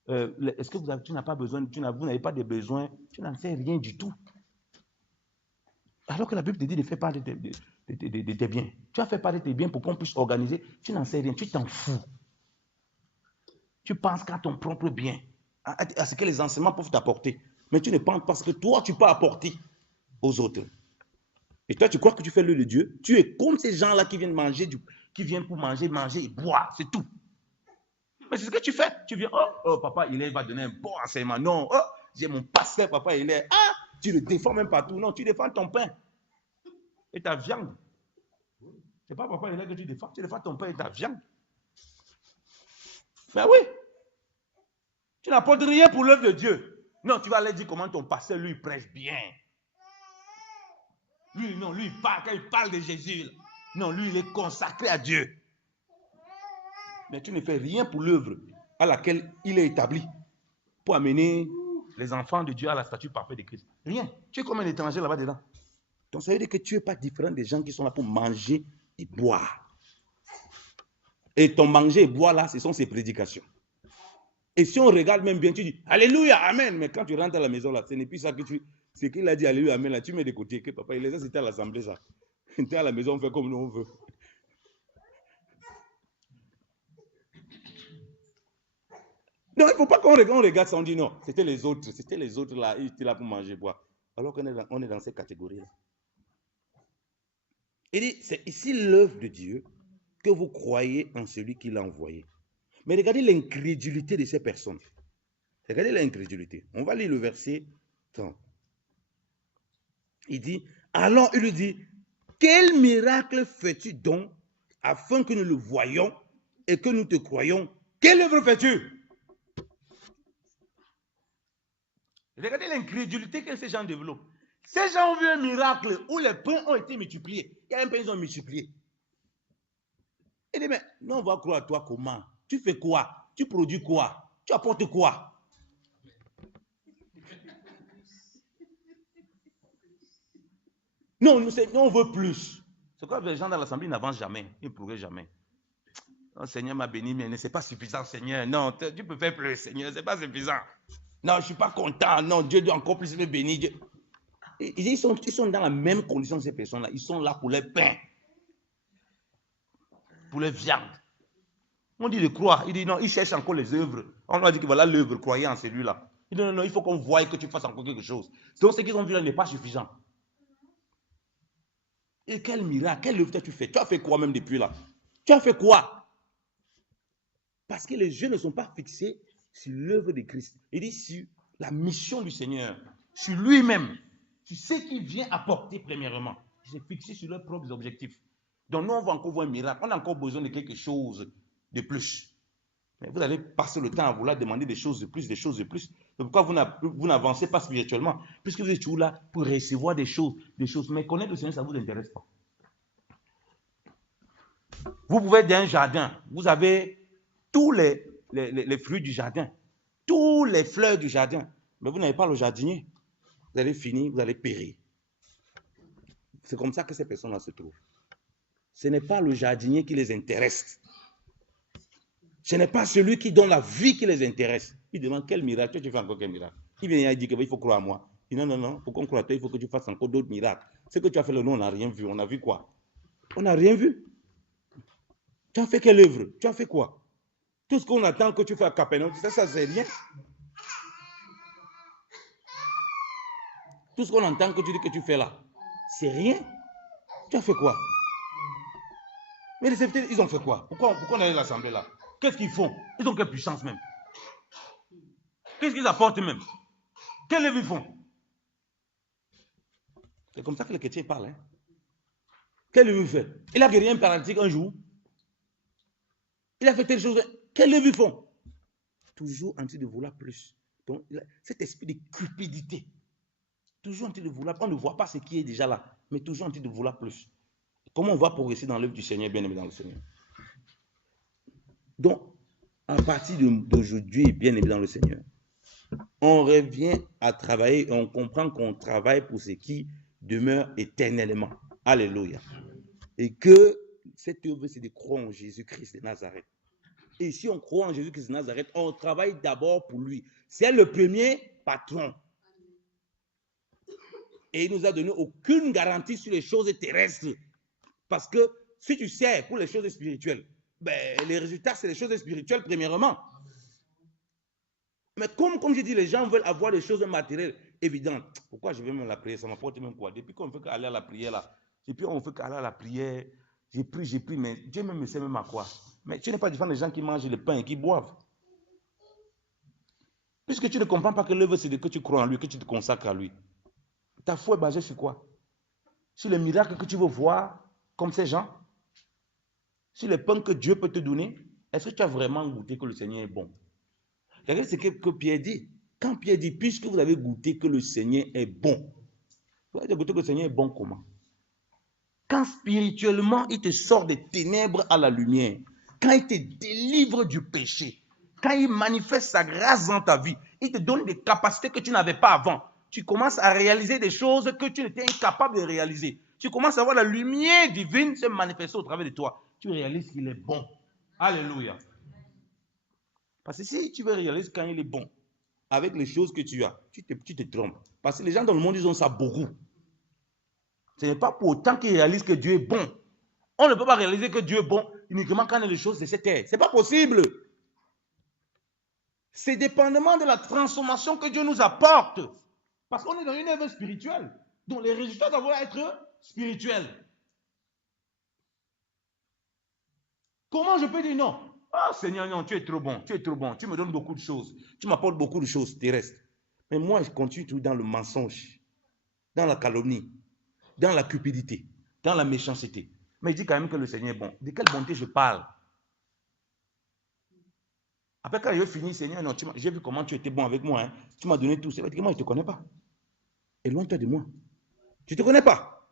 Est-ce que tu n'as pas besoin, vous n'avez pas de besoin, tu n'en sais rien du tout. Alors que la Bible te dit de faire part de tes biens. Tu as fait part de tes biens pour qu'on puisse organiser, tu n'en sais rien, tu t'en fous. Tu penses qu'à ton propre bien, à ce que les enseignements peuvent t'apporter. Mais tu ne penses pas ce que toi, tu peux apporter aux autres. Et toi, tu crois que tu fais l'œuvre de Dieu. Tu es comme ces gens-là qui viennent manger qui viennent pour manger, manger et boire, c'est tout. Mais c'est ce que tu fais. Tu viens, oh papa, il va donner un bon enseignement. Non, oh, j'ai mon pasteur, papa, il est. Ah, tu le défends même partout. Non, tu défends ton pain et ta viande. C'est pas papa, il est que tu défends ton pain et ta viande. Mais oui, tu n'apportes rien pour l'œuvre de Dieu. Non, tu vas aller dire comment ton pasteur, lui, prêche bien. Lui, non, lui, il parle, quand il parle de Jésus, là. Non, lui, il est consacré à Dieu. Mais tu ne fais rien pour l'œuvre à laquelle il est établi, pour amener les enfants de Dieu à la statue parfaite de Christ. Rien. Tu es comme un étranger là-bas dedans. Donc ça veut dire que tu n'es pas différent des gens qui sont là pour manger et boire. Et ton manger et boire là, ce sont ses prédications. Et si on regarde même bien, tu dis Alléluia, Amen. Mais quand tu rentres à la maison là, ce n'est plus ça que tu... Ce qu'il a dit Alléluia, Amen là, tu mets de côté. Que papa, il les a cités à l'assemblée ça. Tu es à la maison, on fait comme nous on veut. Non, il ne faut pas qu'on regarde ça, on dit non, c'était les autres là, ils étaient là pour manger, boire. Alors qu'on est dans ces catégories-là. Il dit, c'est ici l'œuvre de Dieu que vous croyez en celui qui l'a envoyé. Mais regardez l'incrédulité de ces personnes. Regardez l'incrédulité. On va lire le verset 30. Il dit, alors il lui dit, quel miracle fais-tu donc afin que nous le voyions et que nous te croyions? Quelle œuvre fais-tu? Regardez l'incrédulité que ces gens développent. Ces gens ont vu un miracle où les pains ont été multipliés. Il y a un pain, ils ont multiplié. Il dit, mais nous, on va croire à toi comment? Tu fais quoi? Tu produis quoi? Tu apportes quoi? Non, nous, on veut plus. C'est quoi, les gens dans l'assemblée n'avancent jamais. Ils ne progressent jamais. Non, Seigneur m'a béni, mais ce n'est pas suffisant, Seigneur. Non, tu peux faire plus, Seigneur, ce n'est pas suffisant. Non, je ne suis pas content. Non, Dieu doit encore plus me bénir. Dieu. Ils sont dans la même condition, ces personnes-là. Ils sont là pour les pains, pour les viandes. On dit de croire. Il dit non, ils cherchent encore les œuvres. On leur dit que voilà l'œuvre, croyez en celui-là. Il dit non, non, il faut qu'on voie que tu fasses encore quelque chose. Donc ce qu'ils ont vu là n'est pas suffisant. Et quel miracle, quelle œuvre tu fais? Tu as fait quoi même depuis là? Tu as fait quoi? Parce que les yeux ne sont pas fixés sur l'œuvre de Christ. Il dit sur la mission du Seigneur, sur lui-même, sur ce qu'il vient apporter premièrement. Ils sont fixés sur leurs propres objectifs. Donc nous, on va encore voir un miracle. On a encore besoin de quelque chose de plus. Mais vous allez passer le temps à vouloir demander des choses de plus, des choses de plus. Donc pourquoi vous n'avancez pas spirituellement? Puisque vous êtes toujours là pour recevoir des choses. Mais connaître le Seigneur, ça ne vous intéresse pas. Vous pouvez être dans un jardin. Vous avez tous les fruits du jardin, tous les fleurs du jardin. Mais vous n'avez pas le jardinier. Vous allez finir, vous allez périr. C'est comme ça que ces personnes-là se trouvent. Ce n'est pas le jardinier qui les intéresse. Ce n'est pas celui qui donne la vie qui les intéresse. Il demande quel miracle, tu fais encore quel miracle. Il vient et dit qu'il faut croire à moi. Il dit non, non, non, pour qu'on croie à toi, il faut que tu fasses encore d'autres miracles. Ce que tu as fait là, nous, on n'a rien vu. On a vu quoi? On n'a rien vu. Tu as fait quelle œuvre? Tu as fait quoi? Tout ce qu'on attend que tu fais à Capernaum, ça c'est rien. Tout ce qu'on entend que tu dis que tu fais là, c'est rien. Tu as fait quoi? Mais les serviteurs, ils ont fait quoi? Pourquoi on est à l'assemblée là? Qu'est-ce qu'ils font? Ils ont quelle puissance même? Qu'est-ce qu'ils apportent même? Quelle œuvre ils font? C'est comme ça que les chrétiens parlent. Hein? Quelle œuvre il fait? Il a guéri un paralytique un jour. Il a fait telle chose. Quelle œuvre ils font? Toujours en train de vouloir plus. Donc, cet esprit de cupidité. Toujours en train de vouloir. On ne voit pas ce qui est déjà là, mais toujours en train de vouloir plus. Comment on va progresser dans l'œuvre du Seigneur, bien aimé dans le Seigneur? Donc, à partir d'aujourd'hui, bien aimé dans le Seigneur, on revient à travailler et on comprend qu'on travaille pour ce qui demeure éternellement. Alléluia. Et que cette œuvre, c'est de croire en Jésus-Christ de Nazareth. Et si on croit en Jésus-Christ de Nazareth, on travaille d'abord pour lui. C'est le premier patron. Et il ne nous a donné aucune garantie sur les choses terrestres. Parce que si tu sers pour les choses spirituelles, ben, les résultats, c'est les choses spirituelles premièrement. Mais comme je dis, les gens veulent avoir des choses matérielles évidentes. Pourquoi je vais même la prière? Ça m'apporte même quoi? Depuis qu'on fait qu'aller à la prière là, et puis on fait qu'aller à la prière, J'ai pris, mais Dieu même me sait même à quoi. Mais tu n'es pas différent des gens qui mangent le pain et qui boivent. Puisque tu ne comprends pas que l'œuvre, c'est que tu crois en lui, que tu te consacres à lui. Ta foi est basée sur quoi? Sur les miracles que tu veux voir, comme ces gens? Sur les pains que Dieu peut te donner? Est-ce que tu as vraiment goûté que le Seigneur est bon? Regardez ce que Pierre dit. Quand Pierre dit, puisque vous avez goûté que le Seigneur est bon, vous avez goûté que le Seigneur est bon comment? Quand spirituellement, il te sort des ténèbres à la lumière, quand il te délivre du péché, quand il manifeste sa grâce dans ta vie, il te donne des capacités que tu n'avais pas avant. Tu commences à réaliser des choses que tu n'étais incapable de réaliser. Tu commences à voir la lumière divine se manifester au travers de toi. Tu réalises qu'il est bon. Alléluia. Parce que si tu veux réaliser quand il est bon, avec les choses que tu as, tu te trompes. Parce que les gens dans le monde, ils ont ça beaucoup. Ce n'est pas pour autant qu'ils réalisent que Dieu est bon. On ne peut pas réaliser que Dieu est bon uniquement quand on a les choses de cette terre. Ce n'est pas possible. C'est dépendamment de la transformation que Dieu nous apporte. Parce qu'on est dans une œuvre spirituelle. Donc les résultats doivent être spirituels. Comment je peux dire non? Ah Seigneur, non, tu es trop bon, tu es trop bon, tu me donnes beaucoup de choses, tu m'apportes beaucoup de choses terrestres. Mais moi, je continue toujours dans le mensonge, dans la calomnie, dans la cupidité, dans la méchanceté. Mais il dit quand même que le Seigneur est bon. De quelle bonté je parle? Après, quand je finis, Seigneur, non, j'ai vu comment tu étais bon avec moi. Hein. Tu m'as donné tout. C'est vrai que moi, je ne te connais pas. Éloigne-toi de moi. Je ne te connais pas.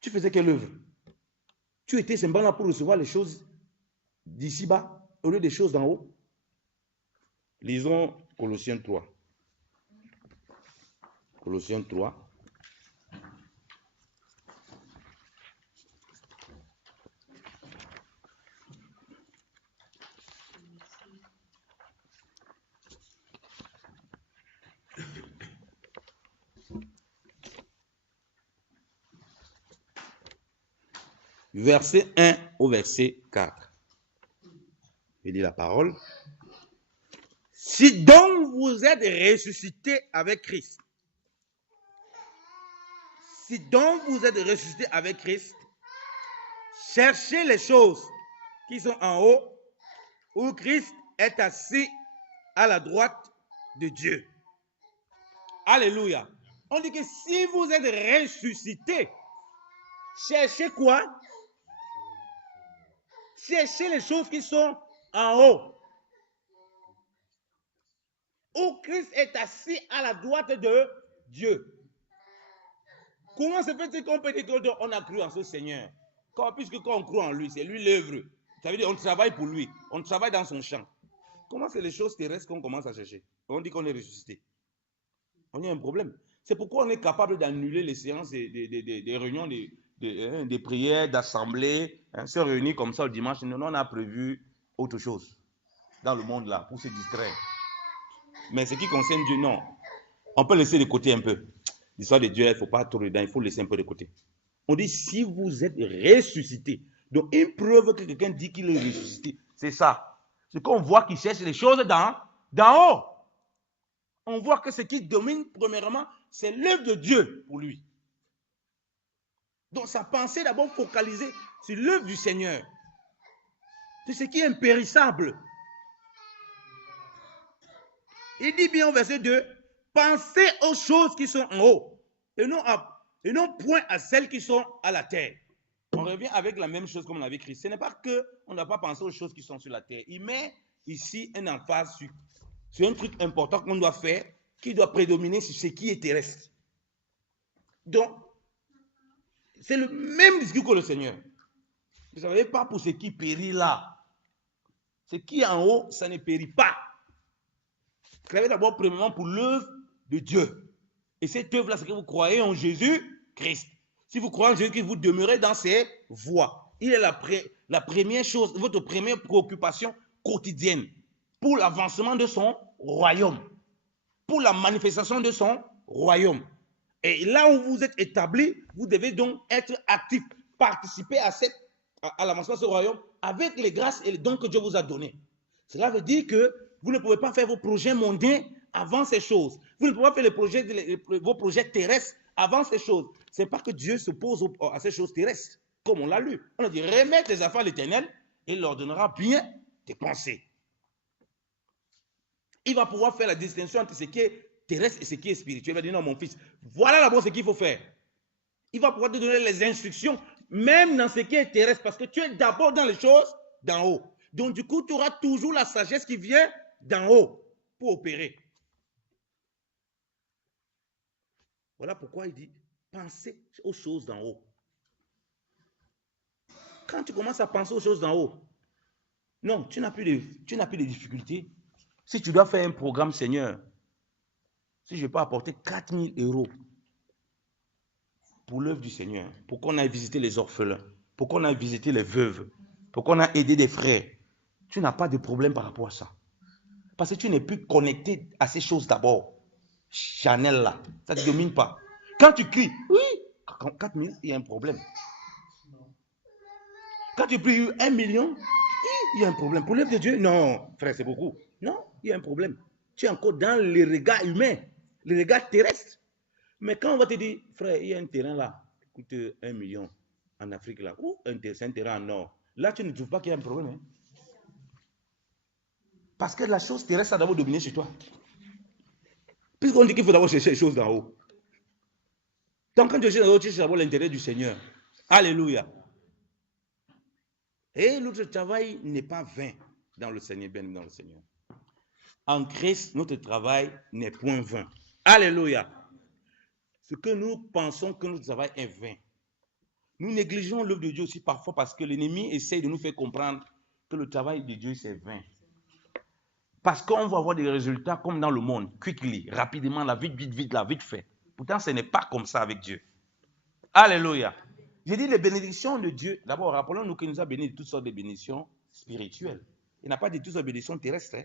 Tu faisais quelle œuvre? Tu étais simplement là pour recevoir les choses d'ici-bas au lieu des choses d'en haut. Lisons Colossiens 3. Colossiens 3. Verset 1 au verset 4. Je lis la parole. Si donc vous êtes ressuscités avec Christ, si donc vous êtes ressuscités avec Christ, cherchez les choses qui sont en haut, où Christ est assis à la droite de Dieu. Alléluia. On dit que si vous êtes ressuscités, cherchez quoi? Cherchez les choses qui sont en haut, où Christ est assis à la droite de Dieu. Comment se fait-il qu'on peut dire qu'on a cru en ce Seigneur? Puisque quand on croit en lui, c'est lui l'œuvre. Ça veut dire qu'on travaille pour lui, on travaille dans son champ. Comment c'est les choses terrestres qu'on commence à chercher? On dit qu'on est ressuscité. On a un problème. C'est pourquoi on est capable d'annuler les séances des réunions, des prières, d'assemblées, se réunir comme ça le dimanche. Nous, on a prévu autre chose dans le monde là pour se distraire. Mais ce qui concerne Dieu, non. On peut laisser de côté un peu. L'histoire de Dieu, il ne faut pas trop dedans, il faut laisser un peu de côté. On dit si vous êtes ressuscité. Donc une preuve que quelqu'un dit qu'il est ressuscité, c'est ça. C'est qu'on voit qu'il cherche les choses d'en haut. On voit que ce qui domine premièrement, c'est l'œuvre de Dieu pour lui. Donc sa pensée d'abord focalisée sur l'œuvre du Seigneur. C'est ce qui est impérissable. Il dit bien au verset 2, pensez aux choses qui sont en haut et non point à celles qui sont à la terre. On revient avec la même chose comme on avait écrit. Ce n'est pas qu'on n'a pas pensé aux choses qui sont sur la terre. Il met ici un emphase sur un truc important qu'on doit faire, qui doit prédominer sur ce qui est terrestre. Donc, c'est le même discours que le Seigneur. Vous ne savez pas pour ce qui périt là. Ce qui est en haut, ça ne périt pas. Créez d'abord premièrement pour l'œuvre de Dieu. Et cette œuvre-là, c'est que vous croyez en Jésus-Christ. Si vous croyez en Jésus-Christ, vous demeurez dans ses voies. Il est la première chose, votre première préoccupation quotidienne pour l'avancement de son royaume, pour la manifestation de son royaume. Et là où vous êtes établi, vous devez donc être actif, participer à l'avancement de ce royaume avec les grâces et les dons que Dieu vous a donnés. Cela veut dire que vous ne pouvez pas faire vos projets mondains avant ces choses. Vous ne pouvez pas faire vos projets terrestres avant ces choses. Ce n'est pas que Dieu s'oppose à ces choses terrestres. Comme on l'a lu. On a dit, remets tes affaires à l'Éternel et il leur donnera bien tes pensées. Il va pouvoir faire la distinction entre ce qui est terrestre et ce qui est spirituel. Il va dire, non, mon fils, voilà d'abord ce qu'il faut faire. Il va pouvoir te donner les instructions, même dans ce qui est terrestre, parce que tu es d'abord dans les choses d'en haut. Donc, du coup, tu auras toujours la sagesse qui vient d'en haut pour opérer. Voilà pourquoi il dit, pensez aux choses d'en haut. Quand tu commences à penser aux choses d'en haut, non, tu n'as plus de difficultés. Si tu dois faire un programme, Seigneur, si je peux apporter 4 000 € pour l'œuvre du Seigneur, pour qu'on aille visiter les orphelins, pour qu'on aille visiter les veuves, pour qu'on aille aider des frères, tu n'as pas de problème par rapport à ça. Parce que tu n'es plus connecté à ces choses d'abord. Chanel là, ça ne te domine pas. Quand tu cries, oui, 4 000, il y a un problème. Quand tu pries 1 million, il y a un problème. Pour l'œuvre de Dieu, non, frère, c'est beaucoup. Non, il y a un problème. Tu es encore dans les regards humains, les regards terrestres. Mais quand on va te dire, frère, il y a un terrain là, qui coûte 1 million en Afrique là, ou c'est un terrain en or, là tu ne trouves pas qu'il y a un problème. Hein? Parce que la chose terrestre a d'abord dominé sur toi. Puisqu'on dit qu'il faut d'abord chercher les choses d'en haut. Donc quand tu cherches d'en haut, tu cherches d'abord l'intérêt du Seigneur. Alléluia. Et notre travail n'est pas vain dans le Seigneur, bien dans le Seigneur. En Christ, notre travail n'est point vain. Alléluia. Ce que nous pensons que notre travail est vain. Nous négligeons l'œuvre de Dieu aussi parfois parce que l'ennemi essaye de nous faire comprendre que le travail de Dieu c'est vain. Parce qu'on va avoir des résultats comme dans le monde, quickly, rapidement, là, vite, là, vite fait. Pourtant, ce n'est pas comme ça avec Dieu. Alléluia. J'ai dit les bénédictions de Dieu. D'abord, rappelons-nous qu'il nous a bénis de toutes sortes de bénédictions spirituelles. Il n'a pas dit toutes sortes de bénédictions terrestres. Hein.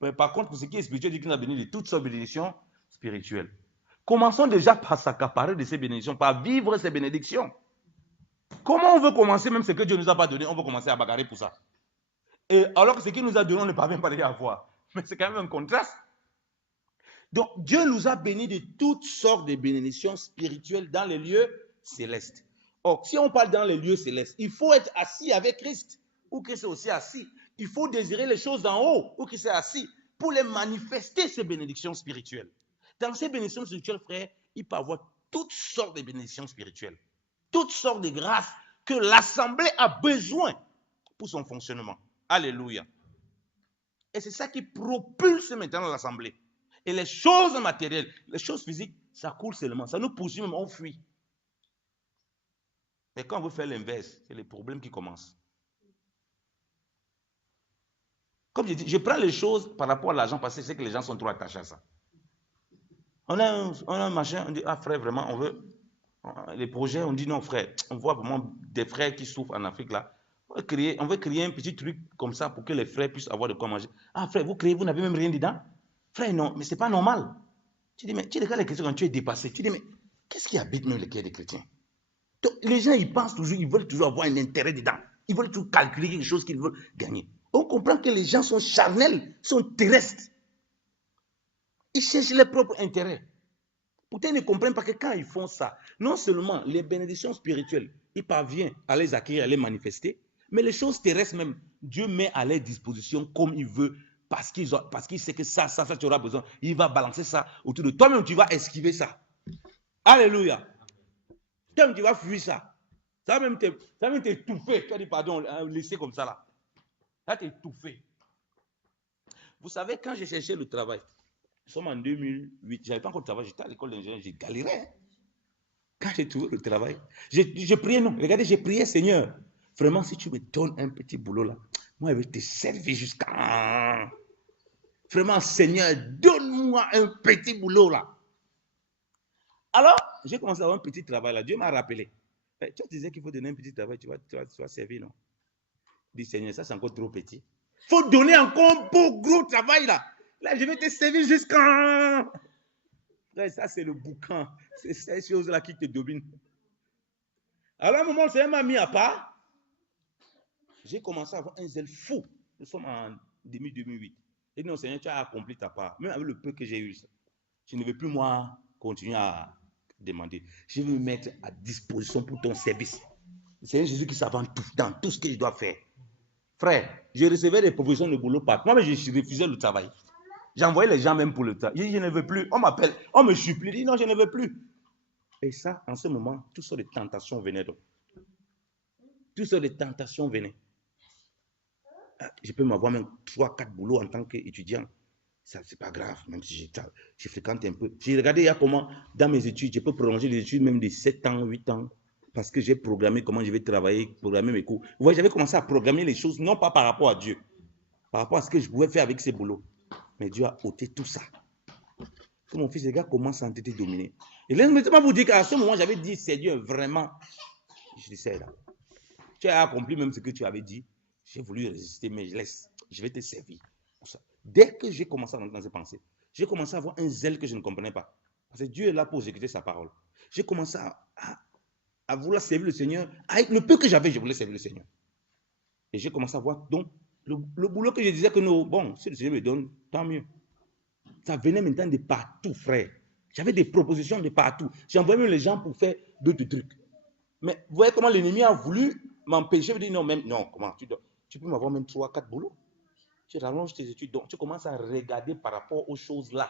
Mais par contre, pour ce qui est spirituel, il dit qu'il nous a bénis de toutes sortes de bénédictions spirituelles. Commençons déjà par s'accaparer de ces bénédictions, par vivre ces bénédictions. Comment on veut commencer même ce que Dieu ne nous a pas donné, on veut commencer à bagarrer pour ça. Et alors que ce qu'il nous a donné, on ne parvient pas à avoir. Mais c'est quand même un contraste. Donc, Dieu nous a bénis de toutes sortes de bénédictions spirituelles dans les lieux célestes. Or, si on parle dans les lieux célestes, il faut être assis avec Christ, ou Christ est aussi assis. Il faut désirer les choses d'en haut, ou Christ est assis, pour les manifester, ces bénédictions spirituelles. Dans ces bénédictions spirituelles, frère, il peut y avoir toutes sortes de bénédictions spirituelles, toutes sortes de grâces que l'Assemblée a besoin pour son fonctionnement. Alléluia. Et c'est ça qui propulse maintenant l'Assemblée. Et les choses matérielles, les choses physiques, ça coule seulement. Ça nous poursuit même, on fuit. Mais quand on veut faire l'inverse, c'est les problèmes qui commencent. Comme je dis, je prends les choses par rapport à l'argent parce que je sais que les gens sont trop attachés à ça. On a un machin, on dit, ah frère, vraiment, on veut. Les projets, on dit non frère, on voit vraiment des frères qui souffrent en Afrique là. On veut créer un petit truc comme ça pour que les frères puissent avoir de quoi manger. Ah frère, vous n'avez même rien dedans? Frère, non, mais c'est pas normal. Tu dis, mais tu regardes les chrétiens quand tu es dépassé. Tu dis, mais qu'est-ce qui habite même le cœur des chrétiens? Donc, les gens, ils pensent toujours, ils veulent toujours avoir un intérêt dedans. Ils veulent toujours calculer quelque chose qu'ils veulent gagner. On comprend que les gens sont charnels, sont terrestres. Ils cherchent leurs propres intérêts. Pourtant, ils ne comprennent pas que quand ils font ça, non seulement les bénédictions spirituelles, ils parviennent à les acquérir, à les manifester, mais les choses terrestres même, Dieu met à leur disposition comme il veut, parce qu'il sait que ça, tu auras besoin. Il va balancer ça autour de toi-même, tu vas esquiver ça. Alléluia. Toi-même, tu vas fuir ça. Ça va même t'étouffer. Tu vas dire, pardon, laissez comme ça là. Ça va t'étouffer. Vous savez, quand j'ai cherché le travail, nous sommes en 2008, je n'avais pas encore de travail, j'étais à l'école d'ingénieur, j'ai galéré. Quand j'ai trouvé le travail, je priais, non, regardez, j'ai prié, Seigneur, vraiment, si tu me donnes un petit boulot là, moi, je vais te servir jusqu'à... Vraiment, Seigneur, donne-moi un petit boulot là. Alors, j'ai commencé à avoir un petit travail là, Dieu m'a rappelé. Tu disais qu'il faut donner un petit travail, tu vas servir, non? Je dis, Seigneur, ça c'est encore trop petit. Il faut donner encore un beau gros travail là. Là, je vais te servir jusqu'à... Ça, c'est le boucan. C'est ces choses-là qui te dominent. Alors, à un moment, le Seigneur m'a mis à part. J'ai commencé à avoir un zèle fou. Nous sommes en 2008. Et non, Seigneur, tu as accompli ta part. Même avec le peu que j'ai eu, je ne veux plus, moi, continuer à demander. Je vais me mettre à disposition pour ton service. C'est un Jésus qui s'avance tout, dans tout ce que je dois faire. Frère, je recevais des propositions de boulot partout. Moi, mais je refusais le travail. J'envoyais les gens même pour le travail. Je dis, je ne veux plus. On m'appelle, on me supplie. Je dis, non, je ne veux plus. Et ça, en ce moment, toutes sortes de tentations venaient. Donc. Toutes sortes de tentations venaient. Je peux m'avoir même 3-4 boulots en tant qu'étudiant. Ça, c'est pas grave, même si je fréquente un peu. J'ai regardé il y a comment, dans mes études, je peux prolonger les études même de 7 ans, 8 ans, parce que j'ai programmé comment je vais travailler, programmer mes cours. Vous voyez, j'avais commencé à programmer les choses, non pas par rapport à Dieu, par rapport à ce que je pouvais faire avec ces boulots. Mais Dieu a ôté tout ça. Que mon fils, les gars, commence à te dominer. Et laissez-moi vous dire qu'à ce moment, j'avais dit, Seigneur, vraiment, je dis, c'est là. Tu as accompli même ce que tu avais dit. J'ai voulu résister, mais je vais te servir. Pour ça. Dès que j'ai commencé à rentrer dans ces pensées, j'ai commencé à avoir un zèle que je ne comprenais pas. Parce que Dieu est là pour exécuter sa parole. J'ai commencé à vouloir servir le Seigneur. Avec le peu que j'avais, je voulais servir le Seigneur. Et j'ai commencé à voir, donc, le boulot que je disais que non, bon, si le Seigneur me donne, tant mieux. Ça venait maintenant de partout, frère. J'avais des propositions de partout. J'envoyais même les gens pour faire d'autres trucs. Mais vous voyez comment l'ennemi a voulu m'empêcher. Je dis non, même, non, comment tu peux m'avoir même 3-4 boulots. Tu rallonges tes études. Donc, tu commences à regarder par rapport aux choses là,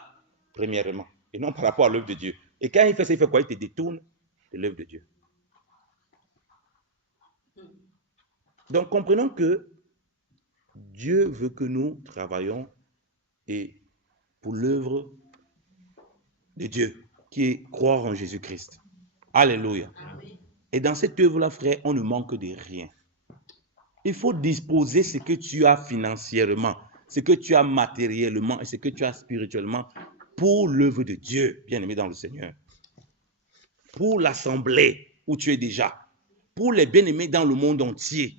premièrement, et non par rapport à l'œuvre de Dieu. Et quand il fait ça, il fait quoi? Il te détourne de l'œuvre de Dieu. Donc, comprenons que Dieu veut que nous travaillions et pour l'œuvre de Dieu, qui est croire en Jésus-Christ. Alléluia. Et dans cette œuvre-là, frère, on ne manque de rien. Il faut disposer ce que tu as financièrement, ce que tu as matériellement et ce que tu as spirituellement pour l'œuvre de Dieu, bien-aimé dans le Seigneur. Pour l'assemblée où tu es déjà. Pour les bien-aimés dans le monde entier.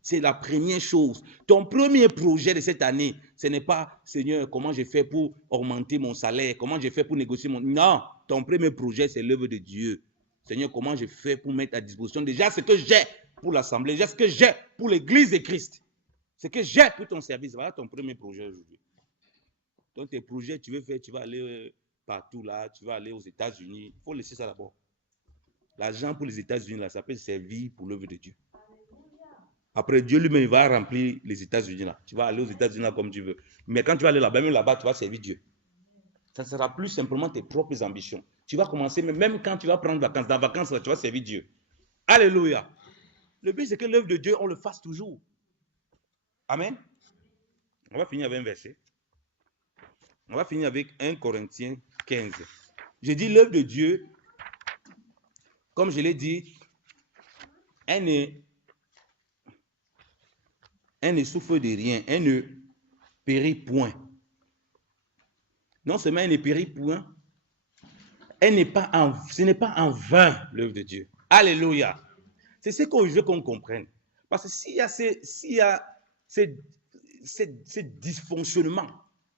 C'est la première chose. Ton premier projet de cette année, ce n'est pas, Seigneur, comment j'ai fait pour augmenter mon salaire, comment j'ai fait pour négocier mon... Non, ton premier projet, c'est l'œuvre de Dieu. Seigneur, comment j'ai fait pour mettre à disposition déjà ce que j'ai pour l'assemblée, déjà ce que j'ai pour l'église de Christ, ce que j'ai pour ton service. Voilà ton premier projet aujourd'hui. Donc tes projets, tu veux faire, tu vas aller partout là, tu vas aller aux États-Unis. Il faut laisser ça d'abord. L'argent pour les États-Unis, là, ça peut servir pour l'œuvre de Dieu. Après, Dieu lui-même va remplir les États-Unis là. Tu vas aller aux États-Unis là comme tu veux. Mais quand tu vas aller là-bas, même là-bas, tu vas servir Dieu. Ça ne sera plus simplement tes propres ambitions. Tu vas commencer, même quand tu vas prendre vacances, dans vacances, là, tu vas servir Dieu. Alléluia. Le but, c'est que l'œuvre de Dieu, on le fasse toujours. Amen. On va finir avec un verset. On va finir avec 1 Corinthiens 15. Je dis l'œuvre de Dieu, comme je l'ai dit, elle ne souffre de rien, elle ne périt point. Non seulement elle ne périt point, ce n'est pas en vain l'œuvre de Dieu. Alléluia. C'est ce que je veux qu'on comprenne. Parce que s'il y a ces dysfonctionnements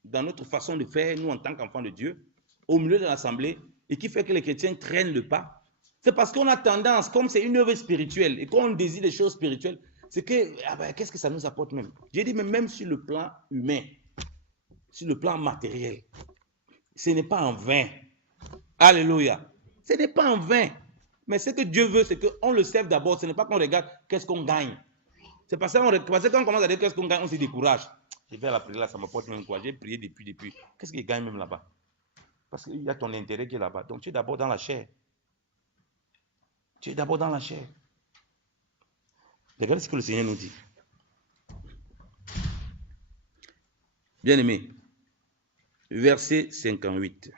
dans notre façon de faire, nous en tant qu'enfants de Dieu, au milieu de l'assemblée, et qui fait que les chrétiens traînent le pas, c'est parce qu'on a tendance, comme c'est une œuvre spirituelle, et qu'on désire des choses spirituelles, c'est que, qu'est-ce que ça nous apporte même? J'ai dit, mais même sur le plan humain, sur le plan matériel, ce n'est pas en vain. Alléluia. Ce n'est pas en vain. Mais ce que Dieu veut, c'est qu'on le serve d'abord. Ce n'est pas qu'on regarde qu'est-ce qu'on gagne. C'est parce que quand on commence à dire qu'est-ce qu'on gagne, on se décourage. J'ai fait la prière là, ça m'apporte même quoi. J'ai prié depuis. Qu'est-ce qu'il gagne même là-bas? Parce qu'il y a ton intérêt qui est là-bas. Donc tu es d'abord dans la chair. Tu es d'abord dans la chair. Regardez ce que le Seigneur nous dit. Bien-aimé, verset 58.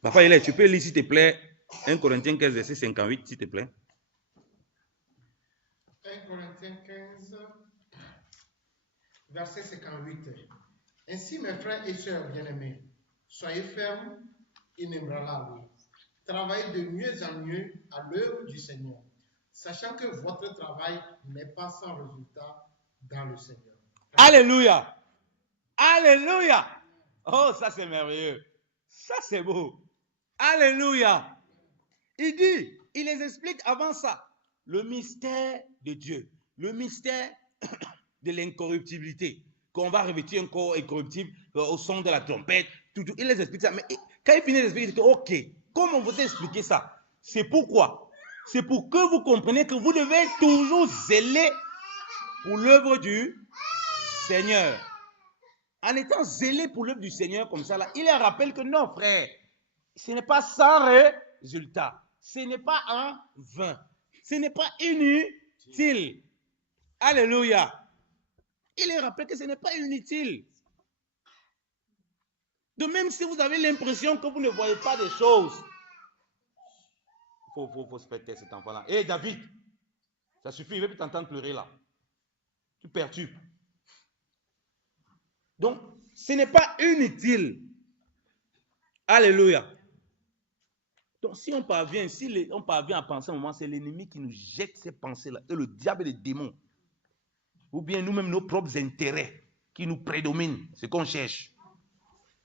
Papa, tu peux lire s'il te plaît 1 Corinthiens 15, verset 58, s'il te plaît. 1 Corinthiens 15, verset 58. Ainsi, mes frères et sœurs bien-aimés, soyez fermes, inébranlables. Travaillez de mieux en mieux à l'œuvre du Seigneur, sachant que votre travail n'est pas sans résultat dans le Seigneur. Alléluia! Alléluia! Oh, ça c'est merveilleux. Ça c'est beau. Alléluia! Il les explique avant ça, le mystère de Dieu, le mystère de l'incorruptibilité, qu'on va revêtir un corps incorruptible au son de la trompette. Il les explique ça. Mais quand il finit d'expliquer, il dit ok, Comme on vous a expliqué ça, c'est pourquoi? C'est pour que vous compreniez que vous devez toujours zéler pour l'œuvre du Seigneur. En étant zélé pour l'œuvre du Seigneur comme ça, là, il leur rappelle que non, frère, ce n'est pas sans résultat. Ce n'est pas en vain. Ce n'est pas inutile. Alléluia. Il leur rappelle que ce n'est pas inutile. De même si vous avez l'impression que vous ne voyez pas des choses, il faut se péter cet enfant-là. Hé David, ça suffit, il ne veut plus t'entendre pleurer là. Tu perturbes. Donc, ce n'est pas inutile. Alléluia. Donc, si on parvient, on parvient à penser à un moment, c'est l'ennemi qui nous jette ces pensées-là, et le diable et les démons. Ou bien nous-mêmes, nos propres intérêts qui nous prédominent, ce qu'on cherche.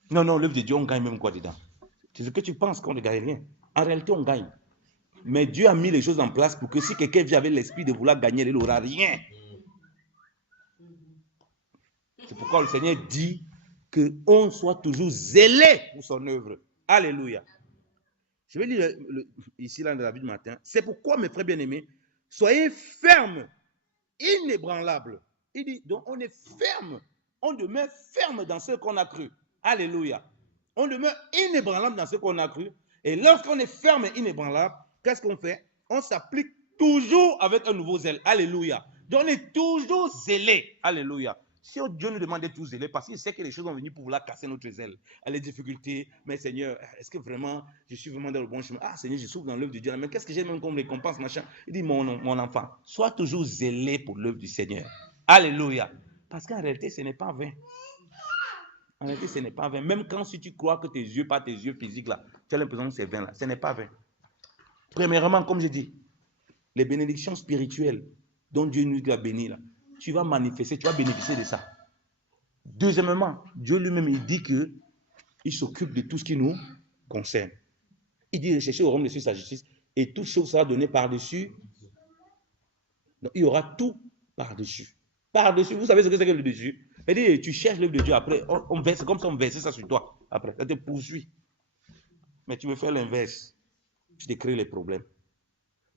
Non, l'œuvre de Dieu, on gagne même quoi dedans? C'est ce que tu penses qu'on ne gagne rien. En réalité, on gagne. Mais Dieu a mis les choses en place pour que si quelqu'un vient avec l'esprit de vouloir gagner, il n'aura rien. C'est pourquoi le Seigneur dit qu'on soit toujours zélé pour son œuvre. Alléluia. Je vais lire ici là dans la Bible du matin. C'est pourquoi, mes frères bien-aimés, soyez fermes, inébranlables. Il dit, donc on est ferme, on demeure ferme dans ce qu'on a cru. Alléluia. On demeure inébranlable dans ce qu'on a cru. Et lorsqu'on est ferme et inébranlable, qu'est-ce qu'on fait? On s'applique toujours avec un nouveau zèle. Alléluia. Donc on est toujours zélé. Alléluia. Si Dieu nous demande d'être tous zélés, parce qu'il sait que les choses vont venir pour vouloir casser notre zèle, les difficultés, mais Seigneur, est-ce que vraiment, je suis vraiment dans le bon chemin? Ah Seigneur, je souffre dans l'œuvre de Dieu, mais qu'est-ce que j'ai même comme récompense, machin? Il dit, mon enfant, sois toujours zélé pour l'œuvre du Seigneur. Alléluia. Parce qu'en réalité, ce n'est pas vain. En réalité, ce n'est pas vain. Même quand si tu crois que tes yeux, pas tes yeux physiques là, tu as l'impression que c'est vain là, ce n'est pas vain. Premièrement, comme je dis, les bénédictions spirituelles dont Dieu nous a béni là, tu vas manifester, tu vas bénéficier de ça. Deuxièmement, Dieu lui-même, il dit qu'il s'occupe de tout ce qui nous concerne. Il dit rechercher au royaume de Dieu sa justice et toute chose sera donnée par-dessus. Donc, il y aura tout par-dessus. Par-dessus, vous savez ce que c'est que le dessus? Il dit, tu cherches l'œuvre de Dieu, après, on verse, comme ça on verse ça sur toi. Après, ça te poursuit. Mais tu veux faire l'inverse. Tu te crées les problèmes.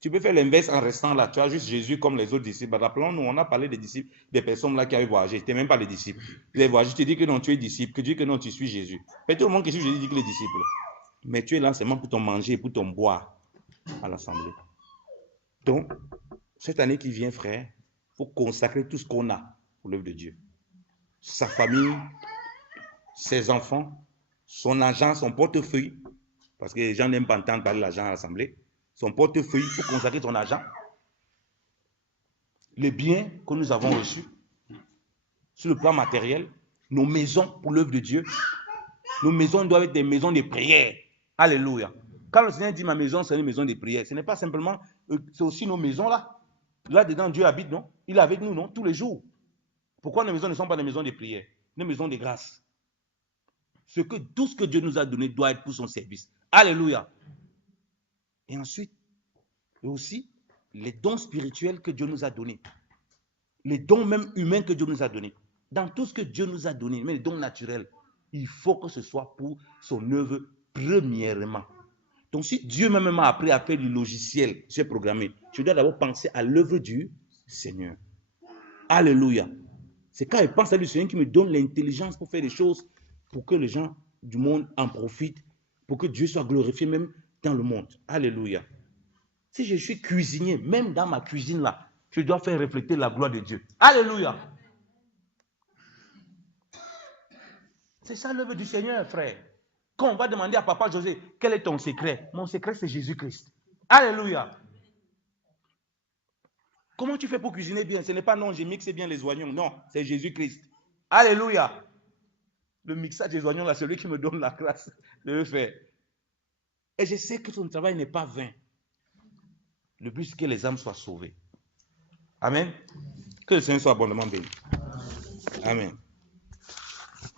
Tu peux faire l'inverse en restant là. Tu as juste Jésus comme les autres disciples. Rappelons-nous, on a parlé des disciples, des personnes là qui avaient voyagé. Tu n'es même pas les disciples. Les voyageurs, tu te dis que non, tu es disciple, que tu dis que non, tu suis Jésus. Mais tout le monde qui suit Jésus dit que les disciples. Mais tu es là seulement pour ton manger, pour ton boire à l'assemblée. Donc, cette année qui vient, frère, il faut consacrer tout ce qu'on a pour l'œuvre de Dieu. Sa famille, ses enfants, son argent, son portefeuille. Parce que les gens n'aiment pas entendre parler de l'argent à l'assemblée. Son portefeuille, il faut consacrer ton argent. Les biens que nous avons reçus, sur le plan matériel, nos maisons pour l'œuvre de Dieu. Nos maisons doivent être des maisons de prière. Alléluia. Quand le Seigneur dit ma maison, c'est une maison de prière, ce n'est pas simplement, c'est aussi nos maisons là. Là-dedans, Dieu habite, non? Il est avec nous, non? Tous les jours. Pourquoi nos maisons ne sont pas des maisons de prière? Des maisons de grâce. Tout ce que Dieu nous a donné doit être pour son service. Alléluia. Et ensuite, aussi, les dons spirituels que Dieu nous a donnés. Les dons même humains que Dieu nous a donnés. Dans tout ce que Dieu nous a donné, mais les dons naturels, il faut que ce soit pour son œuvre premièrement. Donc si Dieu même m'a appris à faire du logiciel, j'ai programmé, je dois d'abord penser à l'œuvre du Seigneur. Alléluia. C'est quand je pense à lui, Seigneur, qui me donne l'intelligence pour faire des choses, pour que les gens du monde en profitent, pour que Dieu soit glorifié même dans le monde. Alléluia. Si je suis cuisinier, même dans ma cuisine là, je dois faire refléter la gloire de Dieu. Alléluia. C'est ça l'œuvre du Seigneur, frère. Quand on va demander à Papa José, quel est ton secret? Mon secret, c'est Jésus-Christ. Alléluia. Comment tu fais pour cuisiner bien? Ce n'est pas non, je mixe bien les oignons. Non, c'est Jésus-Christ. Alléluia. Le mixage des oignons, là, celui qui me donne la grâce de le faire. Et je sais que ton travail n'est pas vain. Le but, c'est que les âmes soient sauvées. Amen. Que le Seigneur soit abondamment béni. Amen.